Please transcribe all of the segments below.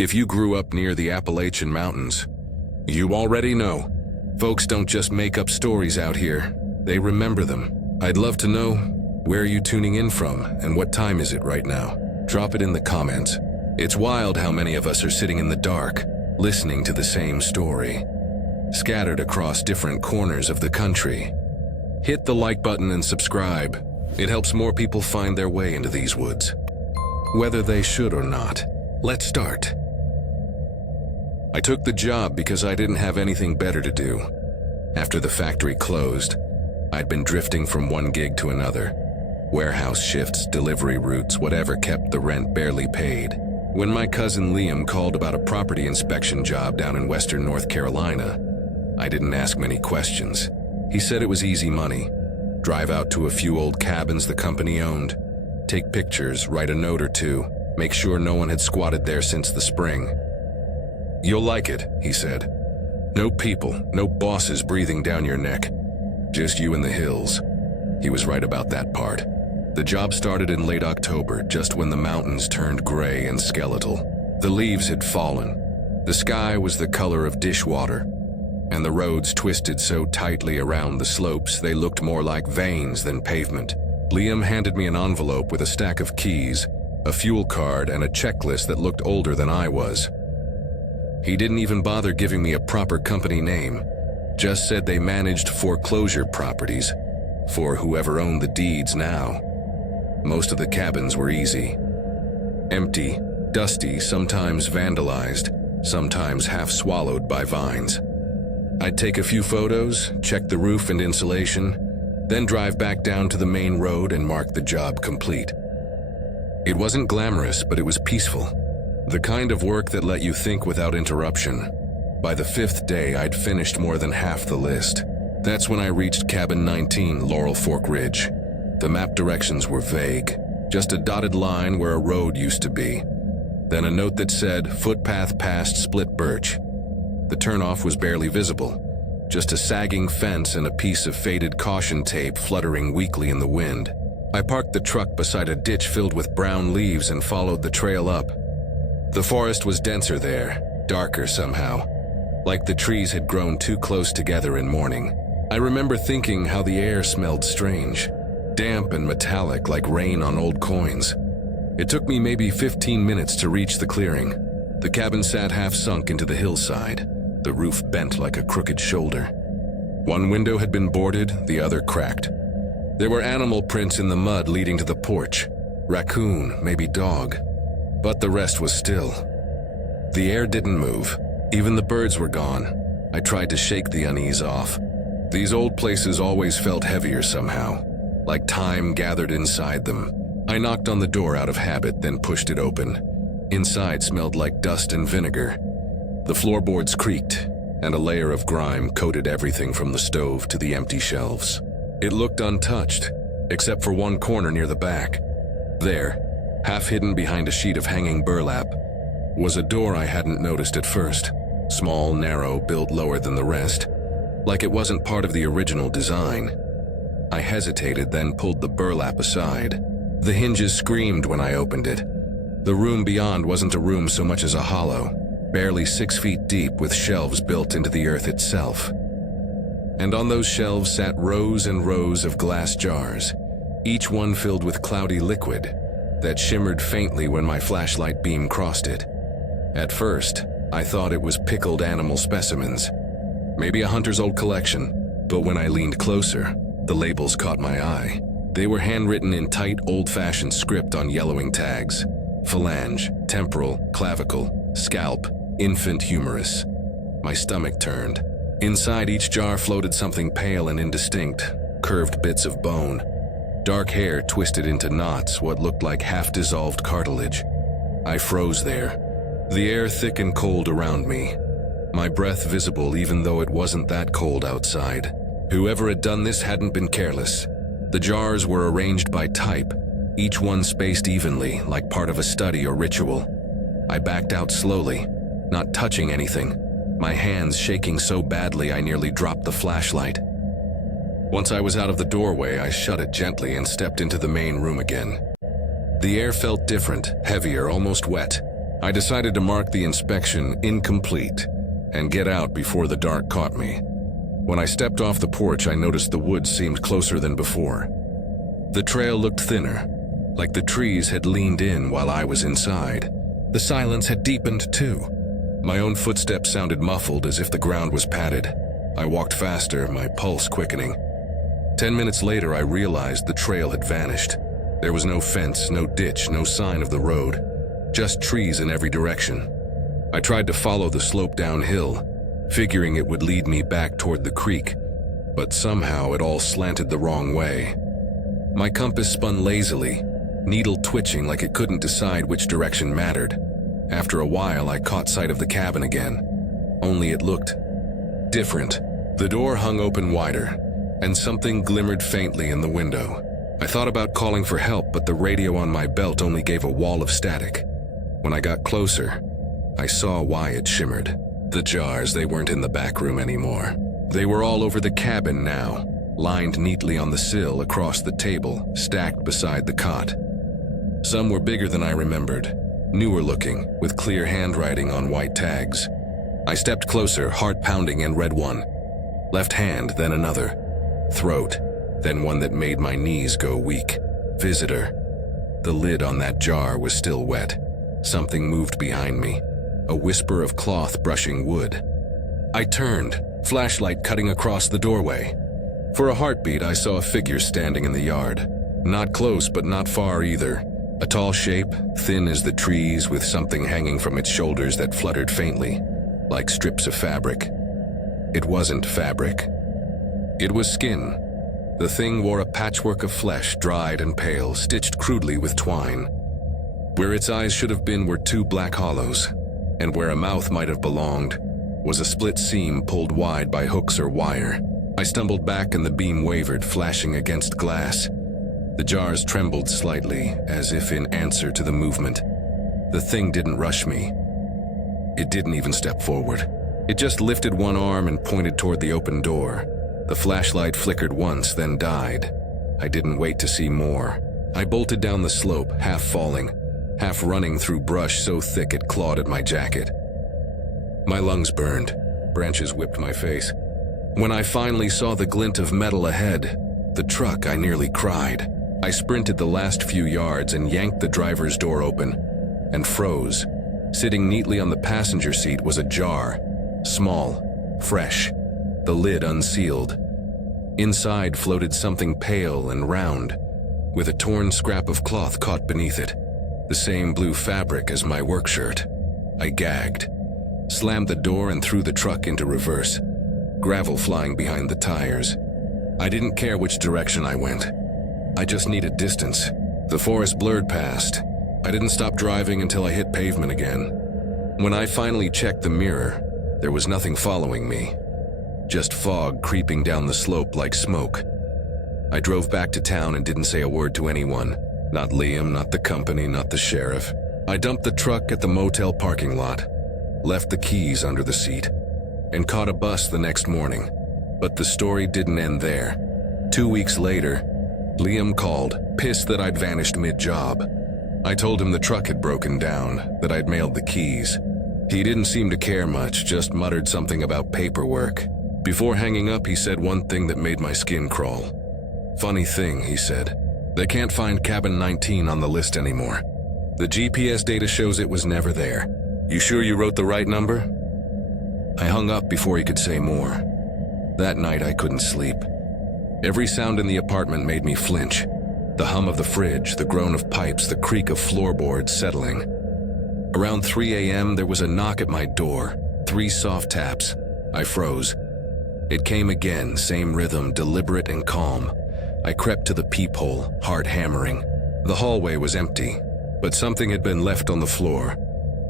If you grew up near the Appalachian Mountains, you already know. Folks don't just make up stories out here, they remember them. I'd love to know, where are you tuning in from and what time is it right now? Drop it in the comments. It's wild how many of us are sitting in the dark, listening to the same story, scattered across different corners of the country. Hit the like button and subscribe. It helps more people find their way into these woods, whether they should or not. Let's start. I took the job because I didn't have anything better to do. After the factory closed, I'd been drifting from one gig to another. Warehouse shifts, delivery routes, whatever kept the rent barely paid. When my cousin Liam called about a property inspection job down in western North Carolina, I didn't ask many questions. He said it was easy money. Drive out to a few old cabins the company owned, take pictures, write a note or two, make sure no one had squatted there since the spring. You'll like it, he said. No people, no bosses breathing down your neck. Just you and the hills. He was right about that part. The job started in late October, just when the mountains turned gray and skeletal. The leaves had fallen. The sky was the color of dishwater, and the roads twisted so tightly around the slopes they looked more like veins than pavement. Liam handed me an envelope with a stack of keys, a fuel card, and a checklist that looked older than I was. He didn't even bother giving me a proper company name, just said they managed foreclosure properties for whoever owned the deeds now. Most of the cabins were easy. Empty, dusty, sometimes vandalized, sometimes half swallowed by vines. I'd take a few photos, check the roof and insulation, then drive back down to the main road and mark the job complete. It wasn't glamorous, but it was peaceful. The kind of work that let you think without interruption. By the 5th day, I'd finished more than half the list. That's when I reached Cabin 19, Laurel Fork Ridge. The map directions were vague, just a dotted line where a road used to be. Then a note that said, footpath past split birch. The turnoff was barely visible, just a sagging fence and a piece of faded caution tape fluttering weakly in the wind. I parked the truck beside a ditch filled with brown leaves and followed the trail up. The forest was denser there, darker somehow, like the trees had grown too close together in morning. I remember thinking how the air smelled strange, damp and metallic like rain on old coins. It took me maybe 15 minutes to reach the clearing. The cabin sat half sunk into the hillside, the roof bent like a crooked shoulder. One window had been boarded, the other cracked. There were animal prints in the mud leading to the porch. Raccoon, maybe dog. But the rest was still. The air didn't move. Even the birds were gone. I tried to shake the unease off. These old places always felt heavier somehow, like time gathered inside them. I knocked on the door out of habit, then pushed it open. Inside smelled like dust and vinegar. The floorboards creaked, and a layer of grime coated everything from the stove to the empty shelves. It looked untouched, except for one corner near the back. There, half hidden behind a sheet of hanging burlap, was a door I hadn't noticed at first. Small, narrow, built lower than the rest, like it wasn't part of the original design. I hesitated, then pulled the burlap aside. The hinges screamed when I opened it. The room beyond wasn't a room so much as a hollow, barely 6 feet deep with shelves built into the earth itself. And on those shelves sat rows and rows of glass jars, each one filled with cloudy liquid that shimmered faintly when my flashlight beam crossed it. At first, I thought it was pickled animal specimens, maybe a hunter's old collection, but when I leaned closer, the labels caught my eye. They were handwritten in tight, old-fashioned script on yellowing tags: phalange, temporal, clavicle, scalp, infant humerus. My stomach turned. Inside each jar floated something pale and indistinct, curved bits of bone. Dark hair twisted into knots, what looked like half-dissolved cartilage. I froze there, the air thick and cold around me, my breath visible even though it wasn't that cold outside. Whoever had done this hadn't been careless. The jars were arranged by type, each one spaced evenly, like part of a study or ritual. I backed out slowly, not touching anything, my hands shaking so badly I nearly dropped the flashlight. Once I was out of the doorway, I shut it gently and stepped into the main room again. The air felt different, heavier, almost wet. I decided to mark the inspection incomplete and get out before the dark caught me. When I stepped off the porch, I noticed the woods seemed closer than before. The trail looked thinner, like the trees had leaned in while I was inside. The silence had deepened too. My own footsteps sounded muffled, as if the ground was padded. I walked faster, my pulse quickening. 10 minutes later, I realized the trail had vanished. There was no fence, no ditch, no sign of the road, just trees in every direction. I tried to follow the slope downhill, figuring it would lead me back toward the creek, but somehow it all slanted the wrong way. My compass spun lazily, needle twitching like it couldn't decide which direction mattered. After a while, I caught sight of the cabin again, only it looked different. The door hung open wider, and something glimmered faintly in the window. I thought about calling for help, but the radio on my belt only gave a wall of static. When I got closer, I saw why it shimmered. The jars, they weren't in the back room anymore. They were all over the cabin now, lined neatly on the sill across the table, stacked beside the cot. Some were bigger than I remembered, newer looking, with clear handwriting on white tags. I stepped closer, heart pounding, and read one. Left hand, then another. Throat, then one that made my knees go weak. Visitor. The lid on that jar was still wet. Something moved behind me, a whisper of cloth brushing wood. I turned, flashlight cutting across the doorway. For a heartbeat, I saw a figure standing in the yard. Not close, but not far either. A tall shape, thin as the trees, with something hanging from its shoulders that fluttered faintly, like strips of fabric. It wasn't fabric. It was skin. The thing wore a patchwork of flesh, dried and pale, stitched crudely with twine. Where its eyes should have been were two black hollows, and where a mouth might have belonged was a split seam pulled wide by hooks or wire. I stumbled back and the beam wavered, flashing against glass. The jars trembled slightly, as if in answer to the movement. The thing didn't rush me. It didn't even step forward. It just lifted one arm and pointed toward the open door. The flashlight flickered once, then died. I didn't wait to see more. I bolted down the slope, half falling, half running through brush so thick it clawed at my jacket. My lungs burned. Branches whipped my face. When I finally saw the glint of metal ahead, the truck, I nearly cried. I sprinted the last few yards and yanked the driver's door open, and froze. Sitting neatly on the passenger seat was a jar, small, fresh, the lid unsealed. Inside floated something pale and round, with a torn scrap of cloth caught beneath it, the same blue fabric as my work shirt. I gagged, slammed the door and threw the truck into reverse, gravel flying behind the tires. I didn't care which direction I went. I just needed distance. The forest blurred past. I didn't stop driving until I hit pavement again. When I finally checked the mirror, there was nothing following me, just fog creeping down the slope like smoke. I drove back to town and didn't say a word to anyone. Not Liam, not the company, not the sheriff. I dumped the truck at the motel parking lot, left the keys under the seat, and caught a bus the next morning. But the story didn't end there. 2 weeks later, Liam called, pissed that I'd vanished mid-job. I told him the truck had broken down, that I'd mailed the keys. He didn't seem to care much, just muttered something about paperwork. Before hanging up, he said one thing that made my skin crawl. Funny thing, he said. They can't find cabin 19 on the list anymore. The GPS data shows it was never there. You sure you wrote the right number? I hung up before he could say more. That night I couldn't sleep. Every sound in the apartment made me flinch. The hum of the fridge, the groan of pipes, the creak of floorboards settling. Around 3 a.m. there was a knock at my door. 3 soft taps. I froze. It came again, same rhythm, deliberate and calm. I crept to the peephole, heart hammering. The hallway was empty, but something had been left on the floor.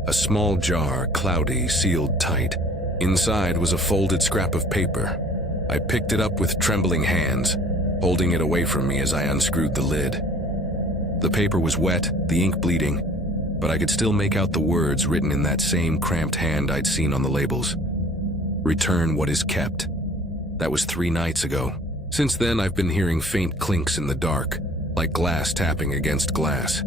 A small jar, cloudy, sealed tight. Inside was a folded scrap of paper. I picked it up with trembling hands, holding it away from me as I unscrewed the lid. The paper was wet, the ink bleeding, but I could still make out the words written in that same cramped hand I'd seen on the labels. Return what is kept. That was 3 nights ago. Since then, I've been hearing faint clinks in the dark, like glass tapping against glass.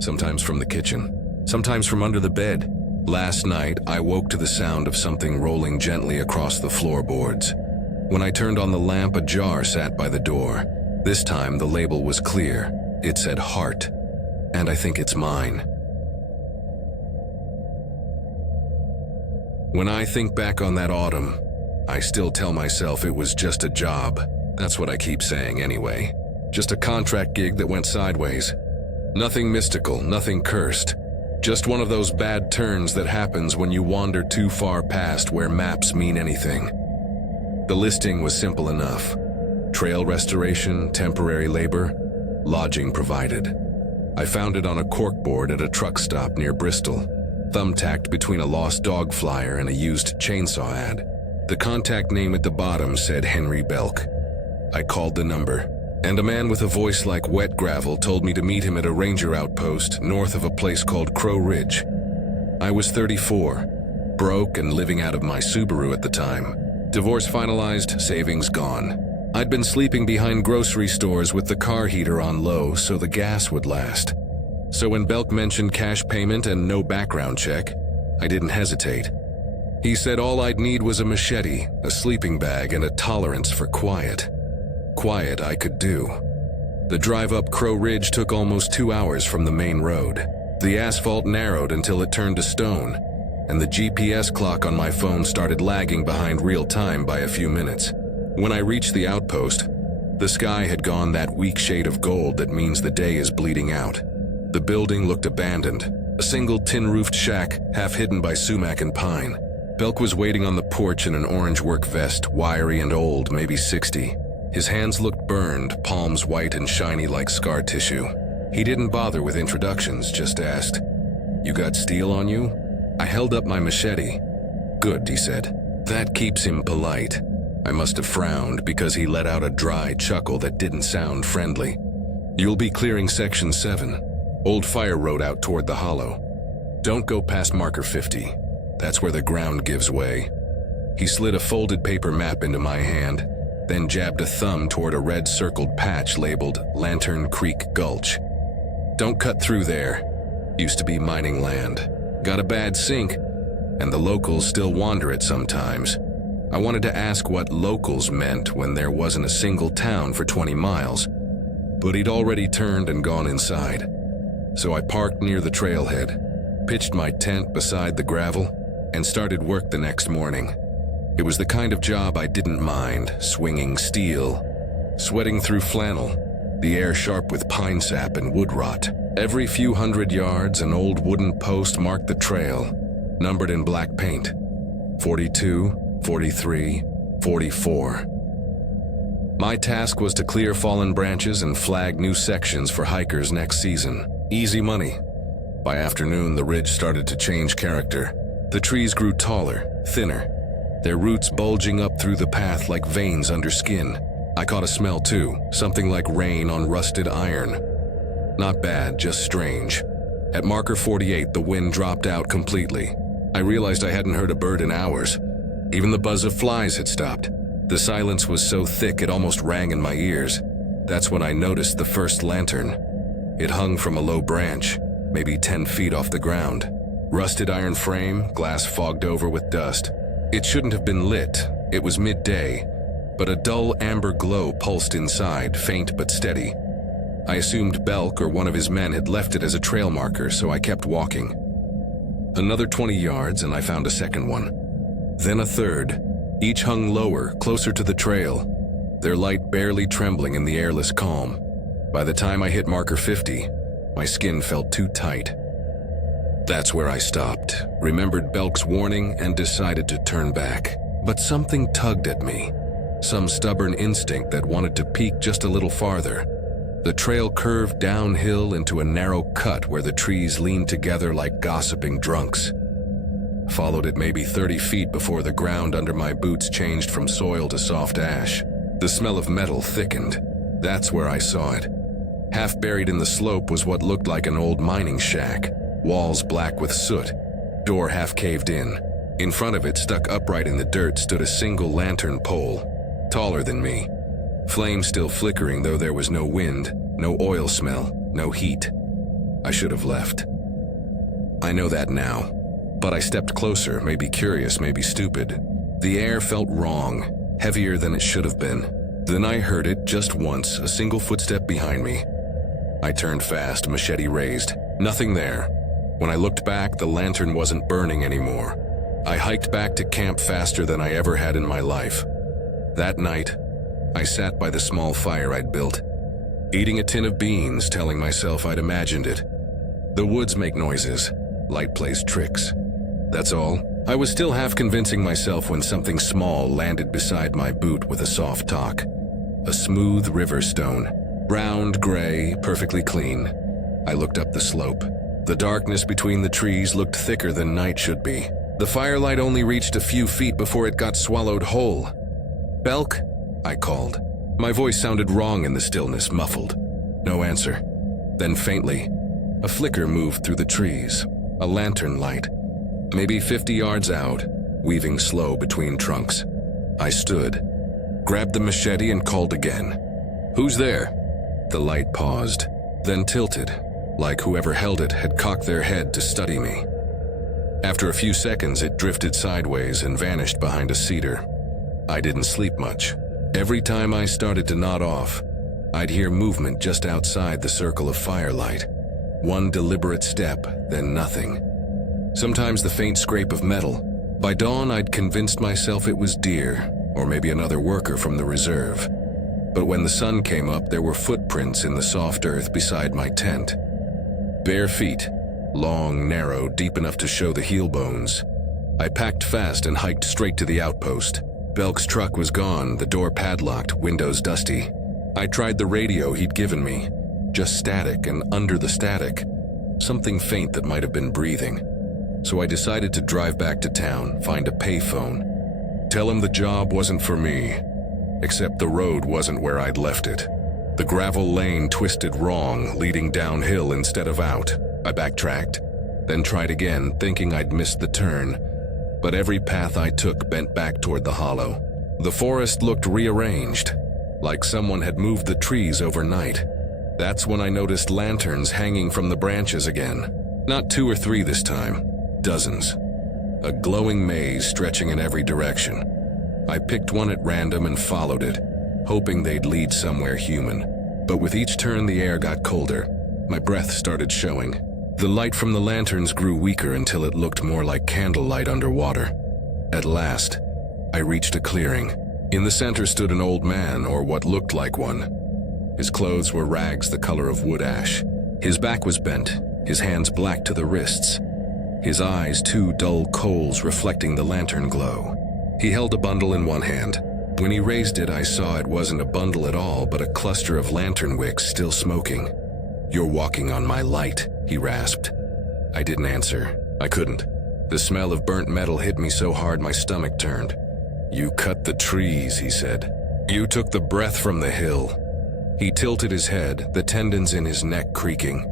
Sometimes from the kitchen, sometimes from under the bed. Last night, I woke to the sound of something rolling gently across the floorboards. When I turned on the lamp, a jar sat by the door. This time, the label was clear. It said heart, and I think it's mine. When I think back on that autumn, I still tell myself it was just a job. That's what I keep saying anyway. Just a contract gig that went sideways. Nothing mystical, nothing cursed. Just one of those bad turns that happens when you wander too far past where maps mean anything. The listing was simple enough. Trail restoration, temporary labor, lodging provided. I found it on a corkboard at a truck stop near Bristol, thumbtacked between a lost dog flyer and a used chainsaw ad. The contact name at the bottom said Henry Belk. I called the number, and a man with a voice like wet gravel told me to meet him at a ranger outpost north of a place called Crow Ridge. I was 34, broke and living out of my Subaru at the time. Divorce finalized, savings gone. I'd been sleeping behind grocery stores with the car heater on low so the gas would last. So when Belk mentioned cash payment and no background check, I didn't hesitate. He said all I'd need was a machete, a sleeping bag, and a tolerance for quiet. Quiet I could do. The drive up Crow Ridge took almost 2 hours from the main road. The asphalt narrowed until it turned to stone, and the GPS clock on my phone started lagging behind real time by a few minutes. When I reached the outpost, the sky had gone that weak shade of gold that means the day is bleeding out. The building looked abandoned, a single tin-roofed shack half hidden by sumac and pine. Belk was waiting on the porch in an orange work vest, wiry and old, maybe 60. His hands looked burned, palms white and shiny like scar tissue. He didn't bother with introductions, just asked, "You got steel on you?" I held up my machete. "Good," he said. That keeps him polite. I must have frowned because he let out a dry chuckle that didn't sound friendly. "You'll be clearing Section 7. Old Fire Road out toward the hollow. Don't go past marker 50. That's where the ground gives way." He slid a folded paper map into my hand, then jabbed a thumb toward a red circled patch labeled Lantern Creek Gulch. "Don't cut through there. Used to be mining land. Got a bad sink, and the locals still wander it sometimes." I wanted to ask what locals meant when there wasn't a single town for 20 miles, but he'd already turned and gone inside. So I parked near the trailhead, pitched my tent beside the gravel, and started work the next morning. It was the kind of job I didn't mind, swinging steel, sweating through flannel, the air sharp with pine sap and wood rot. Every few hundred yards, an old wooden post marked the trail, numbered in black paint. 42, 43, 44. My task was to clear fallen branches and flag new sections for hikers next season. Easy money. By afternoon, the ridge started to change character. The trees grew taller, thinner, their roots bulging up through the path like veins under skin. I caught a smell too, something like rain on rusted iron. Not bad, just strange. At marker 48, the wind dropped out completely. I realized I hadn't heard a bird in hours. Even the buzz of flies had stopped. The silence was so thick it almost rang in my ears. That's when I noticed the first lantern. It hung from a low branch, maybe 10 feet off the ground. Rusted iron frame, glass fogged over with dust. It shouldn't have been lit. It was midday, but a dull amber glow pulsed inside, faint but steady. I assumed Belk or one of his men had left it as a trail marker, so I kept walking. Another 20 yards and I found a second one. Then a third. Each hung lower, closer to the trail, their light barely trembling in the airless calm. By the time I hit marker 50, my skin felt too tight. That's where I stopped, remembered Belk's warning, and decided to turn back. But something tugged at me, some stubborn instinct that wanted to peek just a little farther. The trail curved downhill into a narrow cut where the trees leaned together like gossiping drunks. Followed it maybe 30 feet before the ground under my boots changed from soil to soft ash. The smell of metal thickened. That's where I saw it. Half buried in the slope was what looked like an old mining shack, walls black with soot, door half caved in. In front of it, stuck upright in the dirt, stood a single lantern pole, taller than me. Flame still flickering, though there was no wind, no oil smell, no heat. I should have left. I know that now. But I stepped closer, maybe curious, maybe stupid. The air felt wrong, heavier than it should have been. Then I heard it just once, a single footstep behind me. I turned fast, machete raised. Nothing there. When I looked back, the lantern wasn't burning anymore. I hiked back to camp faster than I ever had in my life. That night, I sat by the small fire I'd built, eating a tin of beans, telling myself I'd imagined it. The woods make noises. Light plays tricks. That's all. I was still half convincing myself when something small landed beside my boot with a soft talk. A smooth river stone. Round, gray, perfectly clean. I looked up the slope. The darkness between the trees looked thicker than night should be. The firelight only reached a few feet before it got swallowed whole. "Belk?" I called. My voice sounded wrong in the stillness, muffled. No answer. Then faintly, a flicker moved through the trees. A lantern light. Maybe 50 yards out, weaving slow between trunks. I stood, grabbed the machete and called again. "Who's there?" The light paused, then tilted, like whoever held it had cocked their head to study me. After a few seconds, it drifted sideways and vanished behind a cedar. I didn't sleep much. Every time I started to nod off, I'd hear movement just outside the circle of firelight. One deliberate step, then nothing. Sometimes the faint scrape of metal. By dawn, I'd convinced myself it was deer, or maybe another worker from the reserve. But when the sun came up, there were footprints in the soft earth beside my tent. Bare feet, long, narrow, deep enough to show the heel bones. I packed fast and hiked straight to the outpost. Belk's truck was gone, the door padlocked, windows dusty. I tried the radio he'd given me. Just static, and under the static, something faint that might have been breathing. So I decided to drive back to town, find a payphone. Tell him the job wasn't for me, except the road wasn't where I'd left it. The gravel lane twisted wrong, leading downhill instead of out. I backtracked, then tried again, thinking I'd missed the turn. But every path I took bent back toward the hollow. The forest looked rearranged, like someone had moved the trees overnight. That's when I noticed lanterns hanging from the branches again. Not 2 or 3 this time, dozens. A glowing maze stretching in every direction. I picked one at random and followed it, hoping they'd lead somewhere human. But with each turn the air got colder. My breath started showing. The light from the lanterns grew weaker until it looked more like candlelight underwater. At last, I reached a clearing. In the center stood an old man, or what looked like one. His clothes were rags the color of wood ash. His back was bent, his hands black to the wrists. His eyes 2 dull coals reflecting the lantern glow. He held a bundle in one hand. When he raised it, I saw it wasn't a bundle at all, but a cluster of lantern wicks still smoking. "You're walking on my light," he rasped. I didn't answer. I couldn't. The smell of burnt metal hit me so hard my stomach turned. "You cut the trees," he said. "You took the breath from the hill." He tilted his head, the tendons in his neck creaking.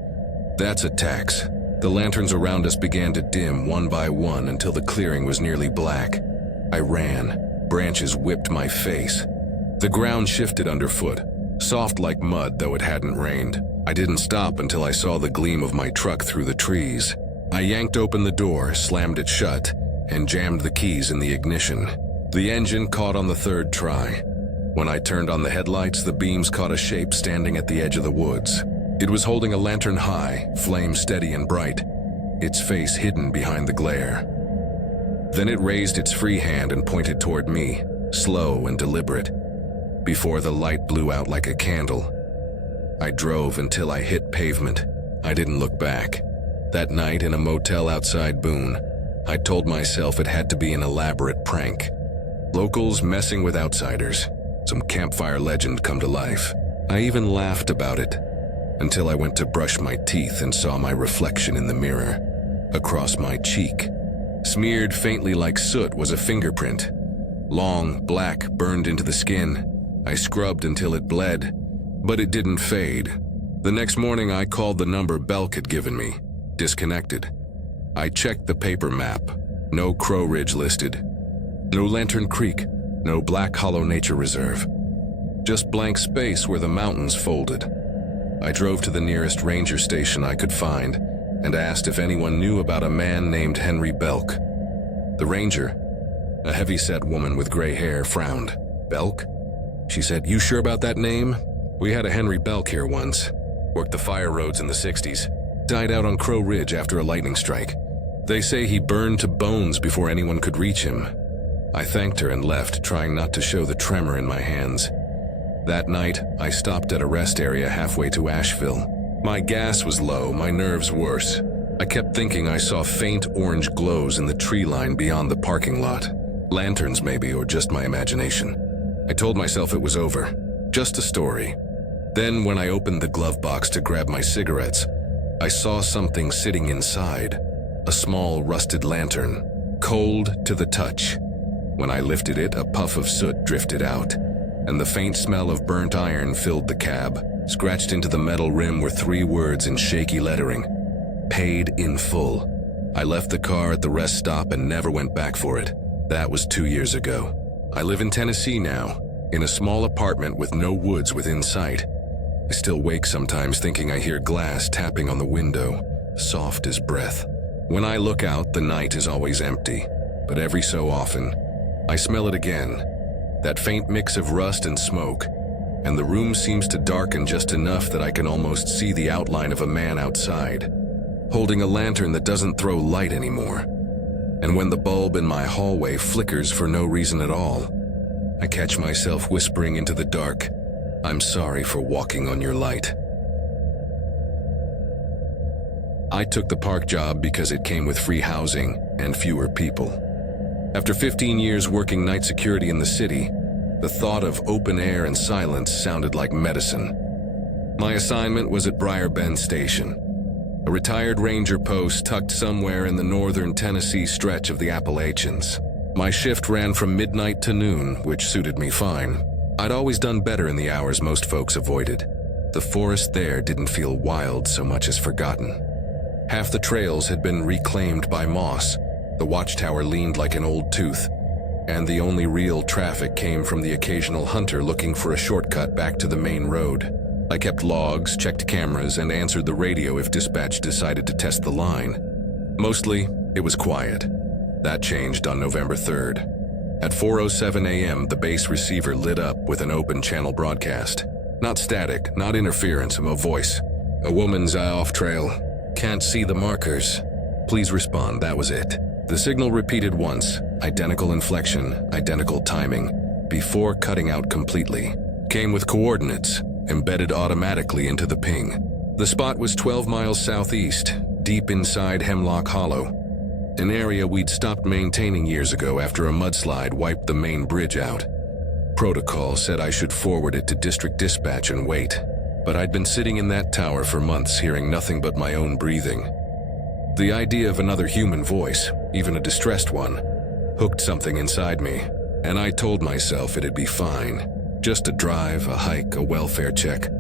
"That's a tax." The lanterns around us began to dim one by one until the clearing was nearly black. I ran. Branches whipped my face. The ground shifted underfoot, soft like mud though it hadn't rained. I didn't stop until I saw the gleam of my truck through the trees. I yanked open the door, slammed it shut, and jammed the keys in the ignition. The engine caught on the 3rd try. When I turned on the headlights, the beams caught a shape standing at the edge of the woods. It was holding a lantern high, flame steady and bright, its face hidden behind the glare. Then it raised its free hand and pointed toward me, slow and deliberate. Before the light blew out like a candle, I drove until I hit pavement. I didn't look back. That night in a motel outside Boone, I told myself it had to be an elaborate prank. Locals messing with outsiders. Some campfire legend come to life. I even laughed about it, until I went to brush my teeth and saw my reflection in the mirror. Across my cheek, smeared faintly like soot, was a fingerprint. Long, black, burned into the skin. I scrubbed until it bled, but it didn't fade. The next morning I called the number Belk had given me. Disconnected. I checked the paper map. No Crow Ridge listed. No Lantern Creek. No Black Hollow Nature Reserve. Just blank space where the mountains folded. I drove to the nearest ranger station I could find, and asked if anyone knew about a man named Henry Belk. The ranger, a heavy-set woman with gray hair, frowned. "Belk?" She said, "You sure about that name? We had a Henry Belk here once. Worked the fire roads in the 60s. Died out on Crow Ridge after a lightning strike. They say he burned to bones before anyone could reach him." I thanked her and left, trying not to show the tremor in my hands. That night, I stopped at a rest area halfway to Asheville. My gas was low, my nerves worse. I kept thinking I saw faint orange glows in the tree line beyond the parking lot. Lanterns maybe, or just my imagination. I told myself it was over. Just a story. Then, when I opened the glove box to grab my cigarettes, I saw something sitting inside. A small, rusted lantern, cold to the touch. When I lifted it, a puff of soot drifted out, and the faint smell of burnt iron filled the cab. Scratched into the metal rim were 3 words in shaky lettering: "Paid in full." I left the car at the rest stop and never went back for it. That was 2 years ago. I live in Tennessee now, in a small apartment with no woods within sight. I still wake sometimes thinking I hear glass tapping on the window, soft as breath. When I look out, the night is always empty, but every so often, I smell it again, that faint mix of rust and smoke, and the room seems to darken just enough that I can almost see the outline of a man outside, holding a lantern that doesn't throw light anymore. And when the bulb in my hallway flickers for no reason at all, I catch myself whispering into the dark, "I'm sorry for walking on your light." I took the park job because it came with free housing and fewer people. After 15 years working night security in the city, the thought of open air and silence sounded like medicine. My assignment was at Briar Bend Station, a retired ranger post tucked somewhere in the northern Tennessee stretch of the Appalachians. My shift ran from midnight to noon, which suited me fine. I'd always done better in the hours most folks avoided. The forest there didn't feel wild so much as forgotten. Half the trails had been reclaimed by moss, the watchtower leaned like an old tooth, and the only real traffic came from the occasional hunter looking for a shortcut back to the main road. I kept logs, checked cameras, and answered the radio if dispatch decided to test the line. Mostly, it was quiet. That changed on November 3rd. At 4:07 a.m., the base receiver lit up with an open channel broadcast. Not static, not interference, a voice. "A woman's off trail. Can't see the markers. Please respond." That was it. The signal repeated once, identical inflection, identical timing, before cutting out completely. Came with coordinates, embedded automatically into the ping. The spot was 12 miles southeast, deep inside Hemlock Hollow, an area we'd stopped maintaining years ago after a mudslide wiped the main bridge out. Protocol said I should forward it to district dispatch and wait, but I'd been sitting in that tower for months hearing nothing but my own breathing. The idea of another human voice, even a distressed one, hooked something inside me, and I told myself it'd be fine. Just a drive, a hike, a welfare check.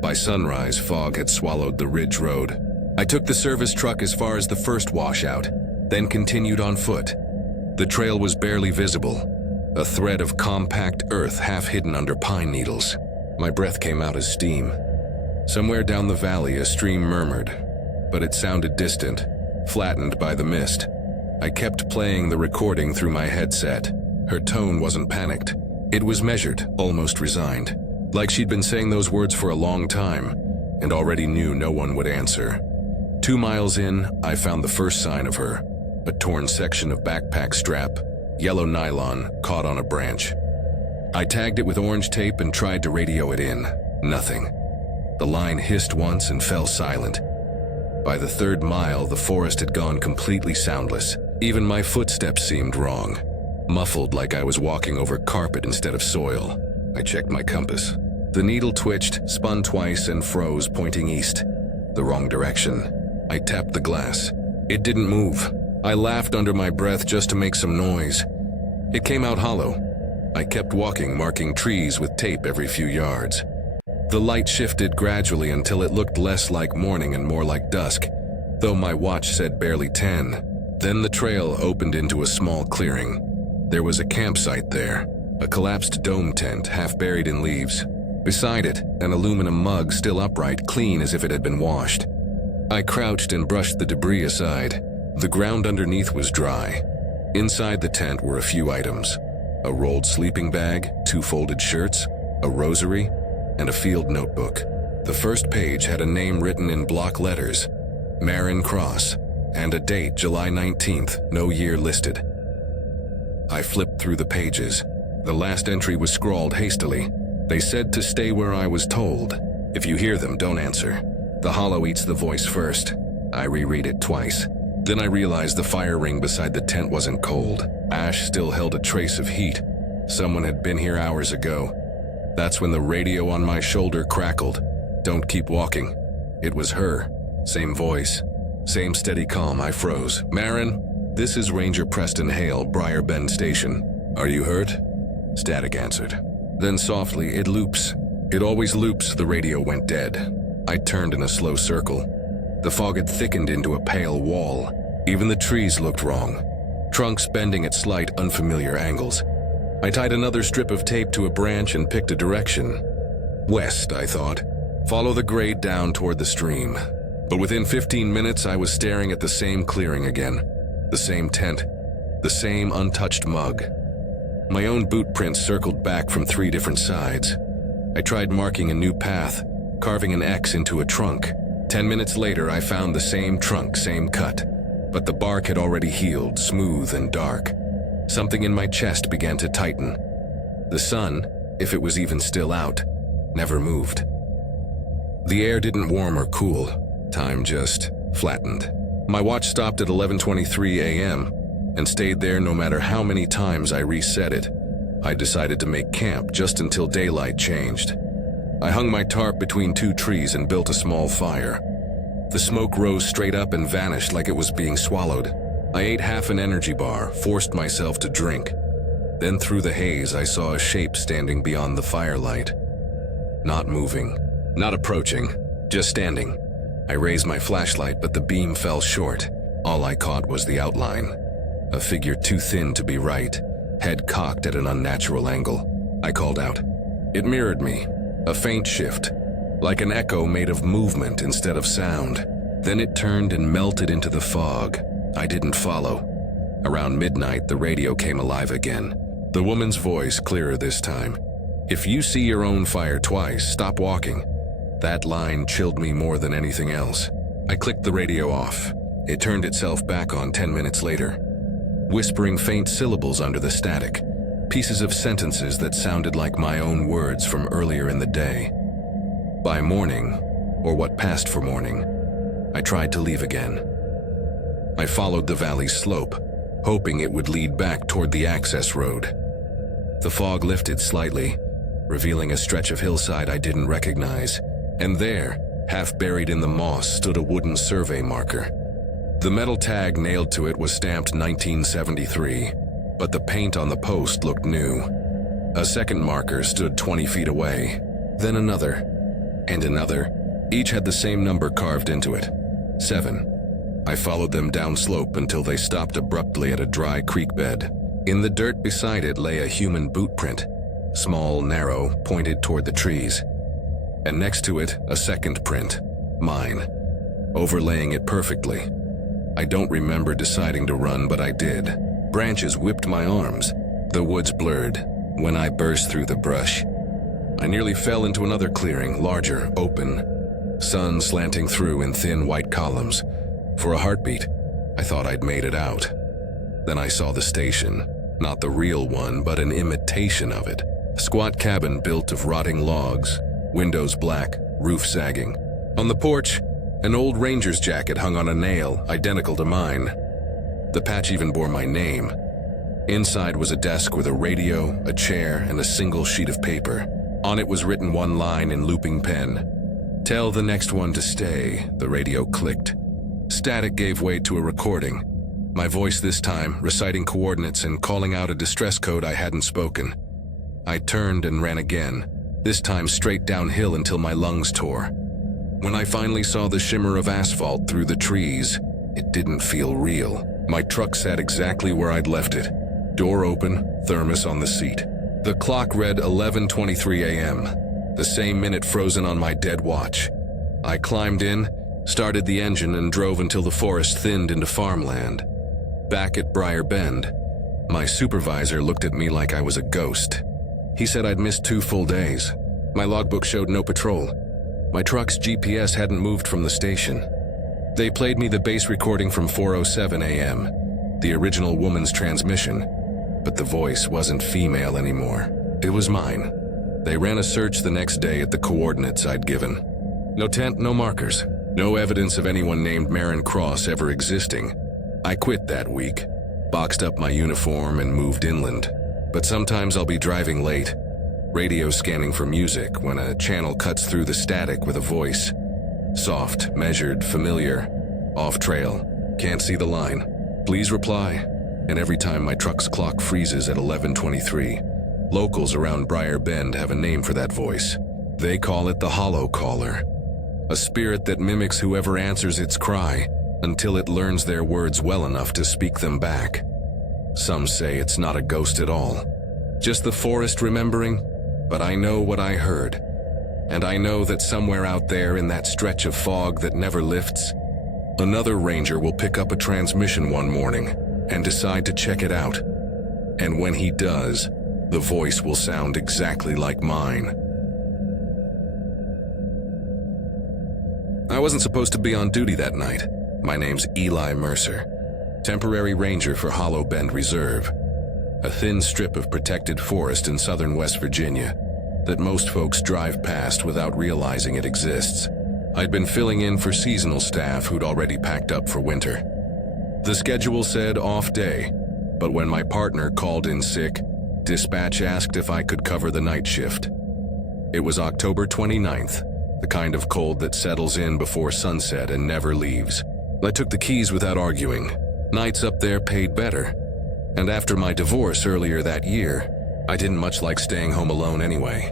By sunrise, fog had swallowed the ridge road. I took the service truck as far as the first washout, then continued on foot. The trail was barely visible, a thread of compact earth half hidden under pine needles. My breath came out as steam. Somewhere down the valley, a stream murmured, but it sounded distant, flattened by the mist. I kept playing the recording through my headset. Her tone wasn't panicked. It was measured, almost resigned, like she'd been saying those words for a long time and already knew no one would answer. 2 miles in, I found the first sign of her, a torn section of backpack strap, yellow nylon, caught on a branch. I tagged it with orange tape and tried to radio it in. Nothing. The line hissed once and fell silent. By the 3rd mile, the forest had gone completely soundless. Even my footsteps seemed wrong, muffled like I was walking over carpet instead of soil. I checked my compass. The needle twitched, spun twice, and froze, pointing east. The wrong direction. I tapped the glass. It didn't move. I laughed under my breath just to make some noise. It came out hollow. I kept walking, marking trees with tape every few yards. The light shifted gradually until it looked less like morning and more like dusk, though my watch said barely 10. Then the trail opened into a small clearing. There was a campsite there, a collapsed dome tent half buried in leaves. Beside it, an aluminum mug still upright, clean as if it had been washed. I crouched and brushed the debris aside. The ground underneath was dry. Inside the tent were a few items: a rolled sleeping bag, 2 folded shirts, a rosary, and a field notebook. The first page had a name written in block letters, Marin Cross, and a date, July 19th, no year listed. I flipped through the pages. The last entry was scrawled hastily. They said to stay where I was told. If you hear them, don't answer. The hollow eats the voice first. I reread it twice. Then I realized the fire ring beside the tent wasn't cold. Ash still held a trace of heat. Someone had been here hours ago. That's when the radio on my shoulder crackled. Don't keep walking. It was her. Same voice. Same steady calm. I froze. Marin, this is Ranger Preston Hale, Briar Bend Station. Are you hurt? Static answered. Then softly, it loops. It always loops. The radio went dead. I turned in a slow circle. The fog had thickened into a pale wall. Even the trees looked wrong. Trunks bending at slight, unfamiliar angles. I tied another strip of tape to a branch and picked a direction. West, I thought. Follow the grade down toward the stream. But within 15 minutes, I was staring at the same clearing again. The same tent. The same untouched mug. My own boot prints circled back from 3 different sides. I tried marking a new path, carving an X into a trunk. 10 minutes later, I found the same trunk, same cut. But the bark had already healed, smooth and dark. Something in my chest began to tighten. The sun, if it was even still out, never moved. The air didn't warm or cool. Time just flattened. My watch stopped at 11:23 a.m. and stayed there no matter how many times I reset it. I decided to make camp just until daylight changed. I hung my tarp between 2 trees and built a small fire. The smoke rose straight up and vanished like it was being swallowed. I ate half an energy bar, forced myself to drink. Then through the haze, I saw a shape standing beyond the firelight. Not moving, not approaching, just standing. I raised my flashlight, but the beam fell short. All I caught was the outline. A figure too thin to be right, head cocked at an unnatural angle. I called out. It mirrored me. A faint shift, like an echo made of movement instead of sound. Then it turned and melted into the fog. I didn't follow. Around midnight, the radio came alive again. The woman's voice clearer this time. If you see your own fire twice, stop walking. That line chilled me more than anything else. I clicked the radio off. It turned itself back on 10 minutes later, whispering faint syllables under the static. Pieces of sentences that sounded like my own words from earlier in the day. By morning, or what passed for morning, I tried to leave again. I followed the valley's slope, hoping it would lead back toward the access road. The fog lifted slightly, revealing a stretch of hillside I didn't recognize, and there, half buried in the moss, stood a wooden survey marker. The metal tag nailed to it was stamped 1973. But the paint on the post looked new. A second marker stood 20 feet away, then another, and another. Each had the same number carved into it, 7. I followed them downslope until they stopped abruptly at a dry creek bed. In the dirt beside it lay a human boot print, small, narrow, pointed toward the trees. And next to it, a second print, mine, overlaying it perfectly. I don't remember deciding to run, but I did. Branches whipped my arms. The woods blurred when I burst through the brush. I nearly fell into another clearing, larger, open. Sun slanting through in thin white columns. For a heartbeat, I thought I'd made it out. Then I saw the station, not the real one, but an imitation of it. A squat cabin built of rotting logs, windows black, roof sagging. On the porch, an old ranger's jacket hung on a nail, identical to mine. The patch even bore my name. Inside was a desk with a radio, a chair, and a single sheet of paper. On it was written one line in looping pen. Tell the next one to stay, the radio clicked. Static gave way to a recording. My voice this time, reciting coordinates and calling out a distress code I hadn't spoken. I turned and ran again, this time straight downhill until my lungs tore. When I finally saw the shimmer of asphalt through the trees, it didn't feel real. My truck sat exactly where I'd left it. Door open, thermos on the seat. The clock read 11:23 a.m., the same minute frozen on my dead watch. I climbed in, started the engine and drove until the forest thinned into farmland. Back at Briar Bend, my supervisor looked at me like I was a ghost. He said I'd missed 2 full days. My logbook showed no patrol. My truck's GPS hadn't moved from the station. They played me the bass recording from 4:07 a.m., the original woman's transmission, but the voice wasn't female anymore. It was mine. They ran a search the next day at the coordinates I'd given. No tent, no markers, no evidence of anyone named Marin Cross ever existing. I quit that week, boxed up my uniform and moved inland. But sometimes I'll be driving late, radio scanning for music when a channel cuts through the static with a voice. Soft, measured, familiar, off trail, can't see the line. Please reply. And every time my truck's clock freezes at 11:23, locals around Briar Bend have a name for that voice. They call it the hollow caller, a spirit that mimics whoever answers its cry until it learns their words well enough to speak them back. Some say it's not a ghost at all, just the forest remembering, but I know what I heard. And I know that somewhere out there in that stretch of fog that never lifts, another ranger will pick up a transmission one morning and decide to check it out. And when he does, the voice will sound exactly like mine. I wasn't supposed to be on duty that night. My name's Eli Mercer, temporary ranger for Hollow Bend Reserve, a thin strip of protected forest in southern West Virginia that most folks drive past without realizing it exists. I'd been filling in for seasonal staff who'd already packed up for winter. The schedule said off day, but when my partner called in sick, dispatch asked if I could cover the night shift. It was October 29th, the kind of cold that settles in before sunset and never leaves. I took the keys without arguing. Nights up there paid better. And after my divorce earlier that year, I didn't much like staying home alone anyway.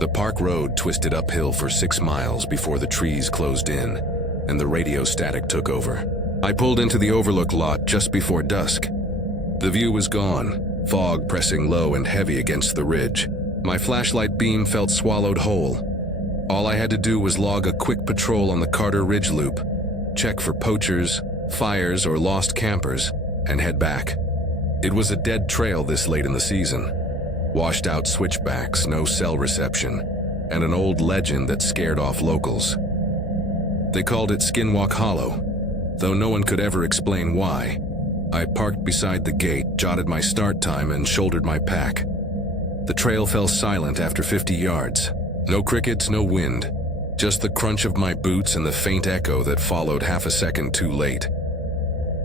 The park road twisted uphill for 6 miles before the trees closed in, and the radio static took over. I pulled into the overlook lot just before dusk. The view was gone, fog pressing low and heavy against the ridge. My flashlight beam felt swallowed whole. All I had to do was log a quick patrol on the Carter Ridge Loop, check for poachers, fires, or lost campers, and head back. It was a dead trail this late in the season. Washed out switchbacks, no cell reception, and an old legend that scared off locals. They called it Skinwalk Hollow, though no one could ever explain why. I parked beside the gate, jotted my start time, and shouldered my pack. The trail fell silent after 50 yards. No crickets, no wind, just the crunch of my boots and the faint echo that followed half a second too late.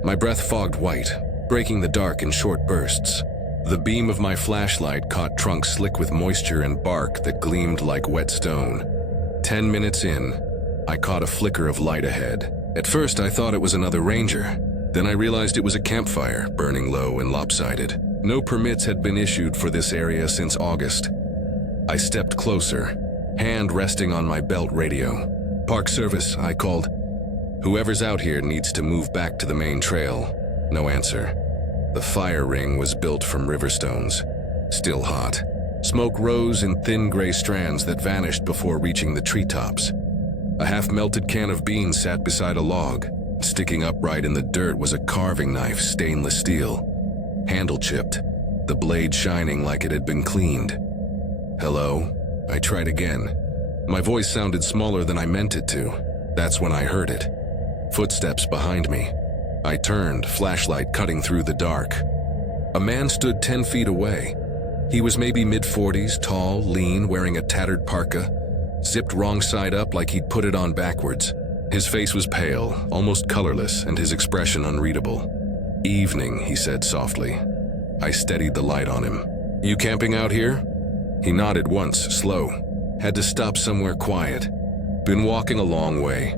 My breath fogged white, breaking the dark in short bursts. The beam of my flashlight caught trunks slick with moisture and bark that gleamed like wet stone. 10 minutes in, I caught a flicker of light ahead. At first, I thought it was another ranger. Then I realized it was a campfire, burning low and lopsided. No permits had been issued for this area since August. I stepped closer, hand resting on my belt radio. "Park Service," I called. "Whoever's out here needs to move back to the main trail." No answer. The fire ring was built from river stones, still hot. Smoke rose in thin gray strands that vanished before reaching the treetops. A half-melted can of beans sat beside a log. Sticking upright in the dirt was a carving knife, stainless steel. Handle chipped, the blade shining like it had been cleaned. "Hello?" I tried again. My voice sounded smaller than I meant it to. That's when I heard it. Footsteps behind me. I turned, flashlight cutting through the dark. A man stood 10 feet away. He was maybe mid-40s, tall, lean, wearing a tattered parka, zipped wrong side up like he'd put it on backwards. His face was pale, almost colorless, and his expression unreadable. "Evening," he said softly. I steadied the light on him. "You camping out here?" He nodded once, slow. "Had to stop somewhere quiet. Been walking a long way."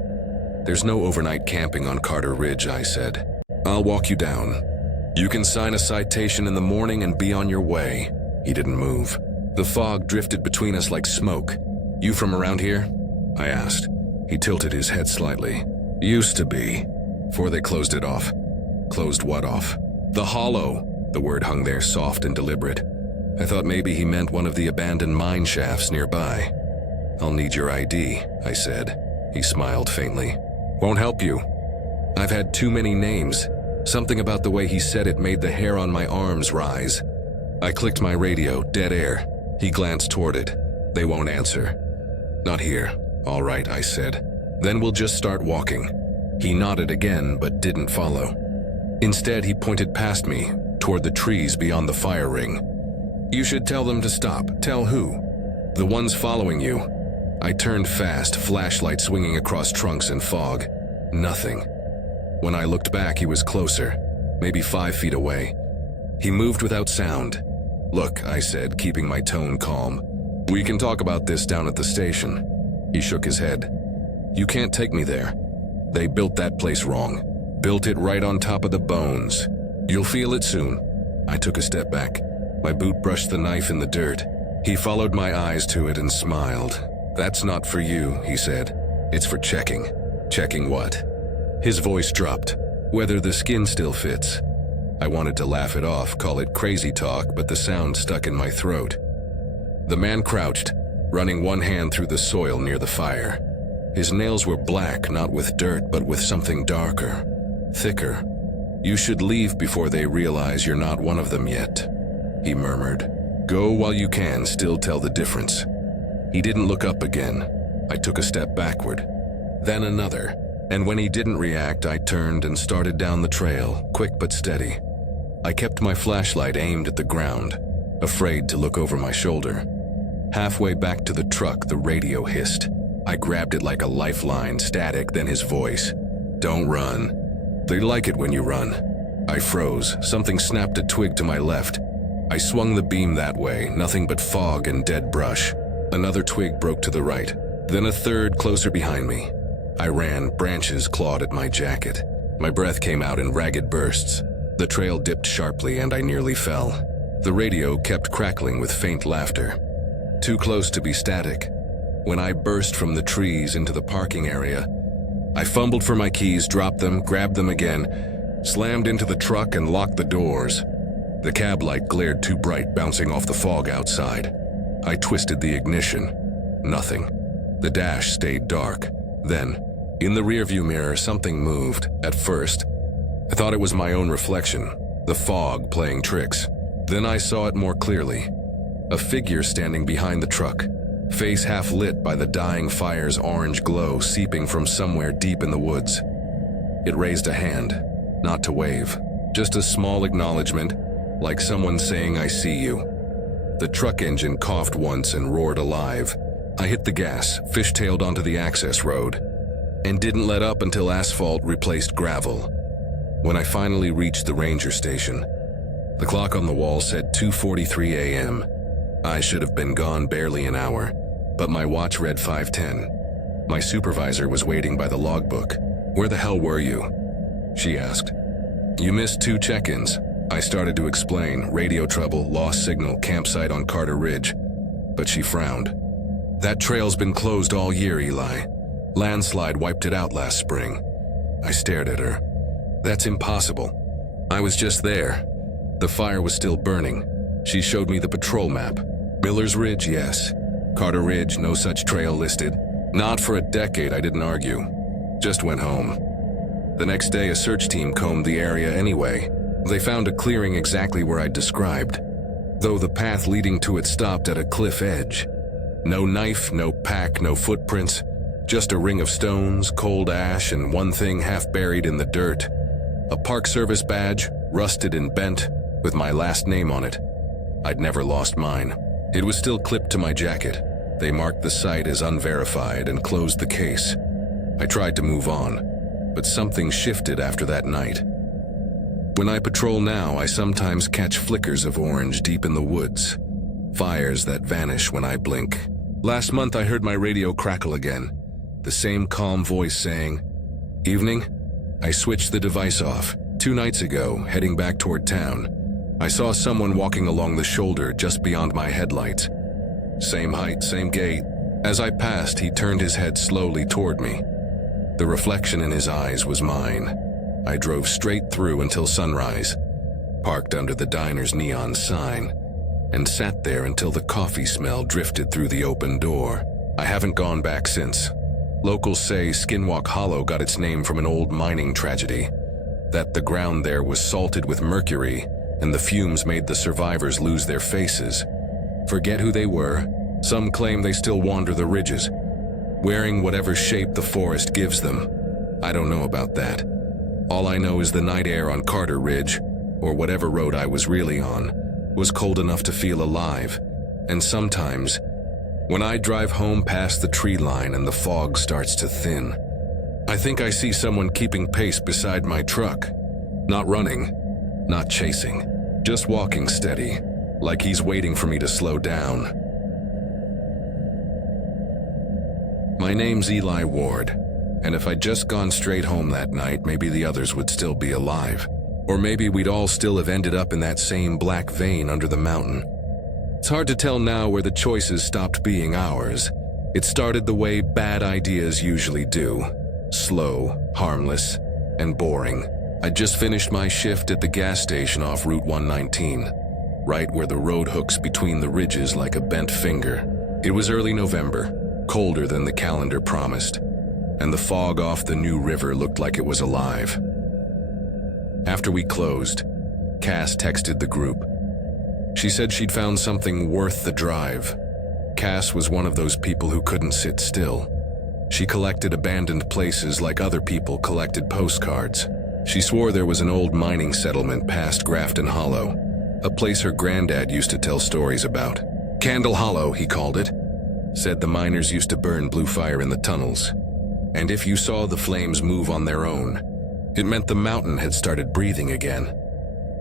"There's no overnight camping on Carter Ridge," I said. "I'll walk you down. You can sign a citation in the morning and be on your way." He didn't move. The fog drifted between us like smoke. "You from around here?" I asked. He tilted his head slightly. "Used to be, before they closed it off." "Closed what off?" "The hollow." The word hung there soft and deliberate. I thought maybe he meant one of the abandoned mine shafts nearby. "I'll need your ID," I said. He smiled faintly. Won't help you. I've had too many names. Something about the way he said it made the hair on my arms rise. I clicked my radio, dead air. He glanced toward it. They won't answer. Not here. All right, I said. Then we'll just start walking. He nodded again, but didn't follow. Instead, he pointed past me, toward the trees beyond the fire ring. You should tell them to stop. Tell who? The ones following you. I turned fast, flashlight swinging across trunks and fog. Nothing. When I looked back, he was closer, maybe 5 feet away. He moved without sound. Look, I said, keeping my tone calm. We can talk about this down at the station. He shook his head. You can't take me there. They built that place wrong. Built it right on top of the bones. You'll feel it soon. I took a step back. My boot brushed the knife in the dirt. He followed my eyes to it and smiled. That's not for you, he said. It's for checking. Checking what? His voice dropped. Whether the skin still fits. I wanted to laugh it off, call it crazy talk, but the sound stuck in my throat. The man crouched, running one hand through the soil near the fire. His nails were black, not with dirt, but with something darker, thicker. You should leave before they realize you're not one of them yet, he murmured. Go while you can still tell the difference. He didn't look up again. I took a step backward, then another, and when he didn't react, I turned and started down the trail, quick but steady. I kept my flashlight aimed at the ground, afraid to look over my shoulder. Halfway back to the truck, the radio hissed. I grabbed it like a lifeline, static, then his voice. Don't run. They like it when you run. I froze. Something snapped a twig to my left. I swung the beam that way, nothing but fog and dead brush. Another twig broke to the right, then a third closer behind me. I ran, branches clawed at my jacket. My breath came out in ragged bursts. The trail dipped sharply and I nearly fell. The radio kept crackling with faint laughter. Too close to be static. When I burst from the trees into the parking area, I fumbled for my keys, dropped them, grabbed them again, slammed into the truck and locked the doors. The cab light glared too bright, bouncing off the fog outside. I twisted the ignition. Nothing. The dash stayed dark. Then, in the rearview mirror, something moved. At first, I thought it was my own reflection, the fog playing tricks. Then I saw it more clearly. A figure standing behind the truck, face half lit by the dying fire's orange glow seeping from somewhere deep in the woods. It raised a hand, not to wave, just a small acknowledgement, like someone saying, I see you. The truck engine coughed once and roared alive. I hit the gas, fishtailed onto the access road, and didn't let up until asphalt replaced gravel. When I finally reached the ranger station, the clock on the wall said 2:43 a.m. I should have been gone barely an hour, but my watch read 5:10. My supervisor was waiting by the logbook. Where the hell were you? She asked. You missed 2 check-ins. I started to explain, radio trouble, lost signal, campsite on Carter Ridge, but she frowned. That trail's been closed all year, Eli. Landslide wiped it out last spring. I stared at her. That's impossible. I was just there. The fire was still burning. She showed me the patrol map. Miller's Ridge, yes. Carter Ridge, no such trail listed. Not for a decade, I didn't argue. Just went home. The next day, a search team combed the area anyway. They found a clearing exactly where I'd described, though the path leading to it stopped at a cliff edge. No knife, no pack, no footprints, just a ring of stones, cold ash, and one thing half buried in the dirt. A Park Service badge, rusted and bent, with my last name on it. I'd never lost mine. It was still clipped to my jacket. They marked the site as unverified and closed the case. I tried to move on, but something shifted after that night. When I patrol now, I sometimes catch flickers of orange deep in the woods. Fires that vanish when I blink. Last month I heard my radio crackle again. The same calm voice saying, Evening? I switched the device off. 2 nights ago, heading back toward town, I saw someone walking along the shoulder just beyond my headlights. Same height, same gait. As I passed, he turned his head slowly toward me. The reflection in his eyes was mine. I drove straight through until sunrise, parked under the diner's neon sign, and sat there until the coffee smell drifted through the open door. I haven't gone back since. Locals say Skinwalk Hollow got its name from an old mining tragedy, that the ground there was salted with mercury and the fumes made the survivors lose their faces. Forget who they were, some claim they still wander the ridges, wearing whatever shape the forest gives them. I don't know about that. All I know is the night air on Carter Ridge, or whatever road I was really on, was cold enough to feel alive, and sometimes, when I drive home past the tree line and the fog starts to thin, I think I see someone keeping pace beside my truck. Not running, not chasing, just walking steady, like he's waiting for me to slow down. My name's Eli Ward, and if I'd just gone straight home that night, maybe the others would still be alive. Or maybe we'd all still have ended up in that same black vein under the mountain. It's hard to tell now where the choices stopped being ours. It started the way bad ideas usually do. Slow, harmless, and boring. I'd just finished my shift at the gas station off Route 119, right where the road hooks between the ridges like a bent finger. It was early November, colder than the calendar promised, and the fog off the New River looked like it was alive. After we closed, Cass texted the group. She said she'd found something worth the drive. Cass was one of those people who couldn't sit still. She collected abandoned places like other people collected postcards. She swore there was an old mining settlement past Grafton Hollow, a place her granddad used to tell stories about. Candle Hollow, he called it. Said the miners used to burn blue fire in the tunnels. And if you saw the flames move on their own, it meant the mountain had started breathing again.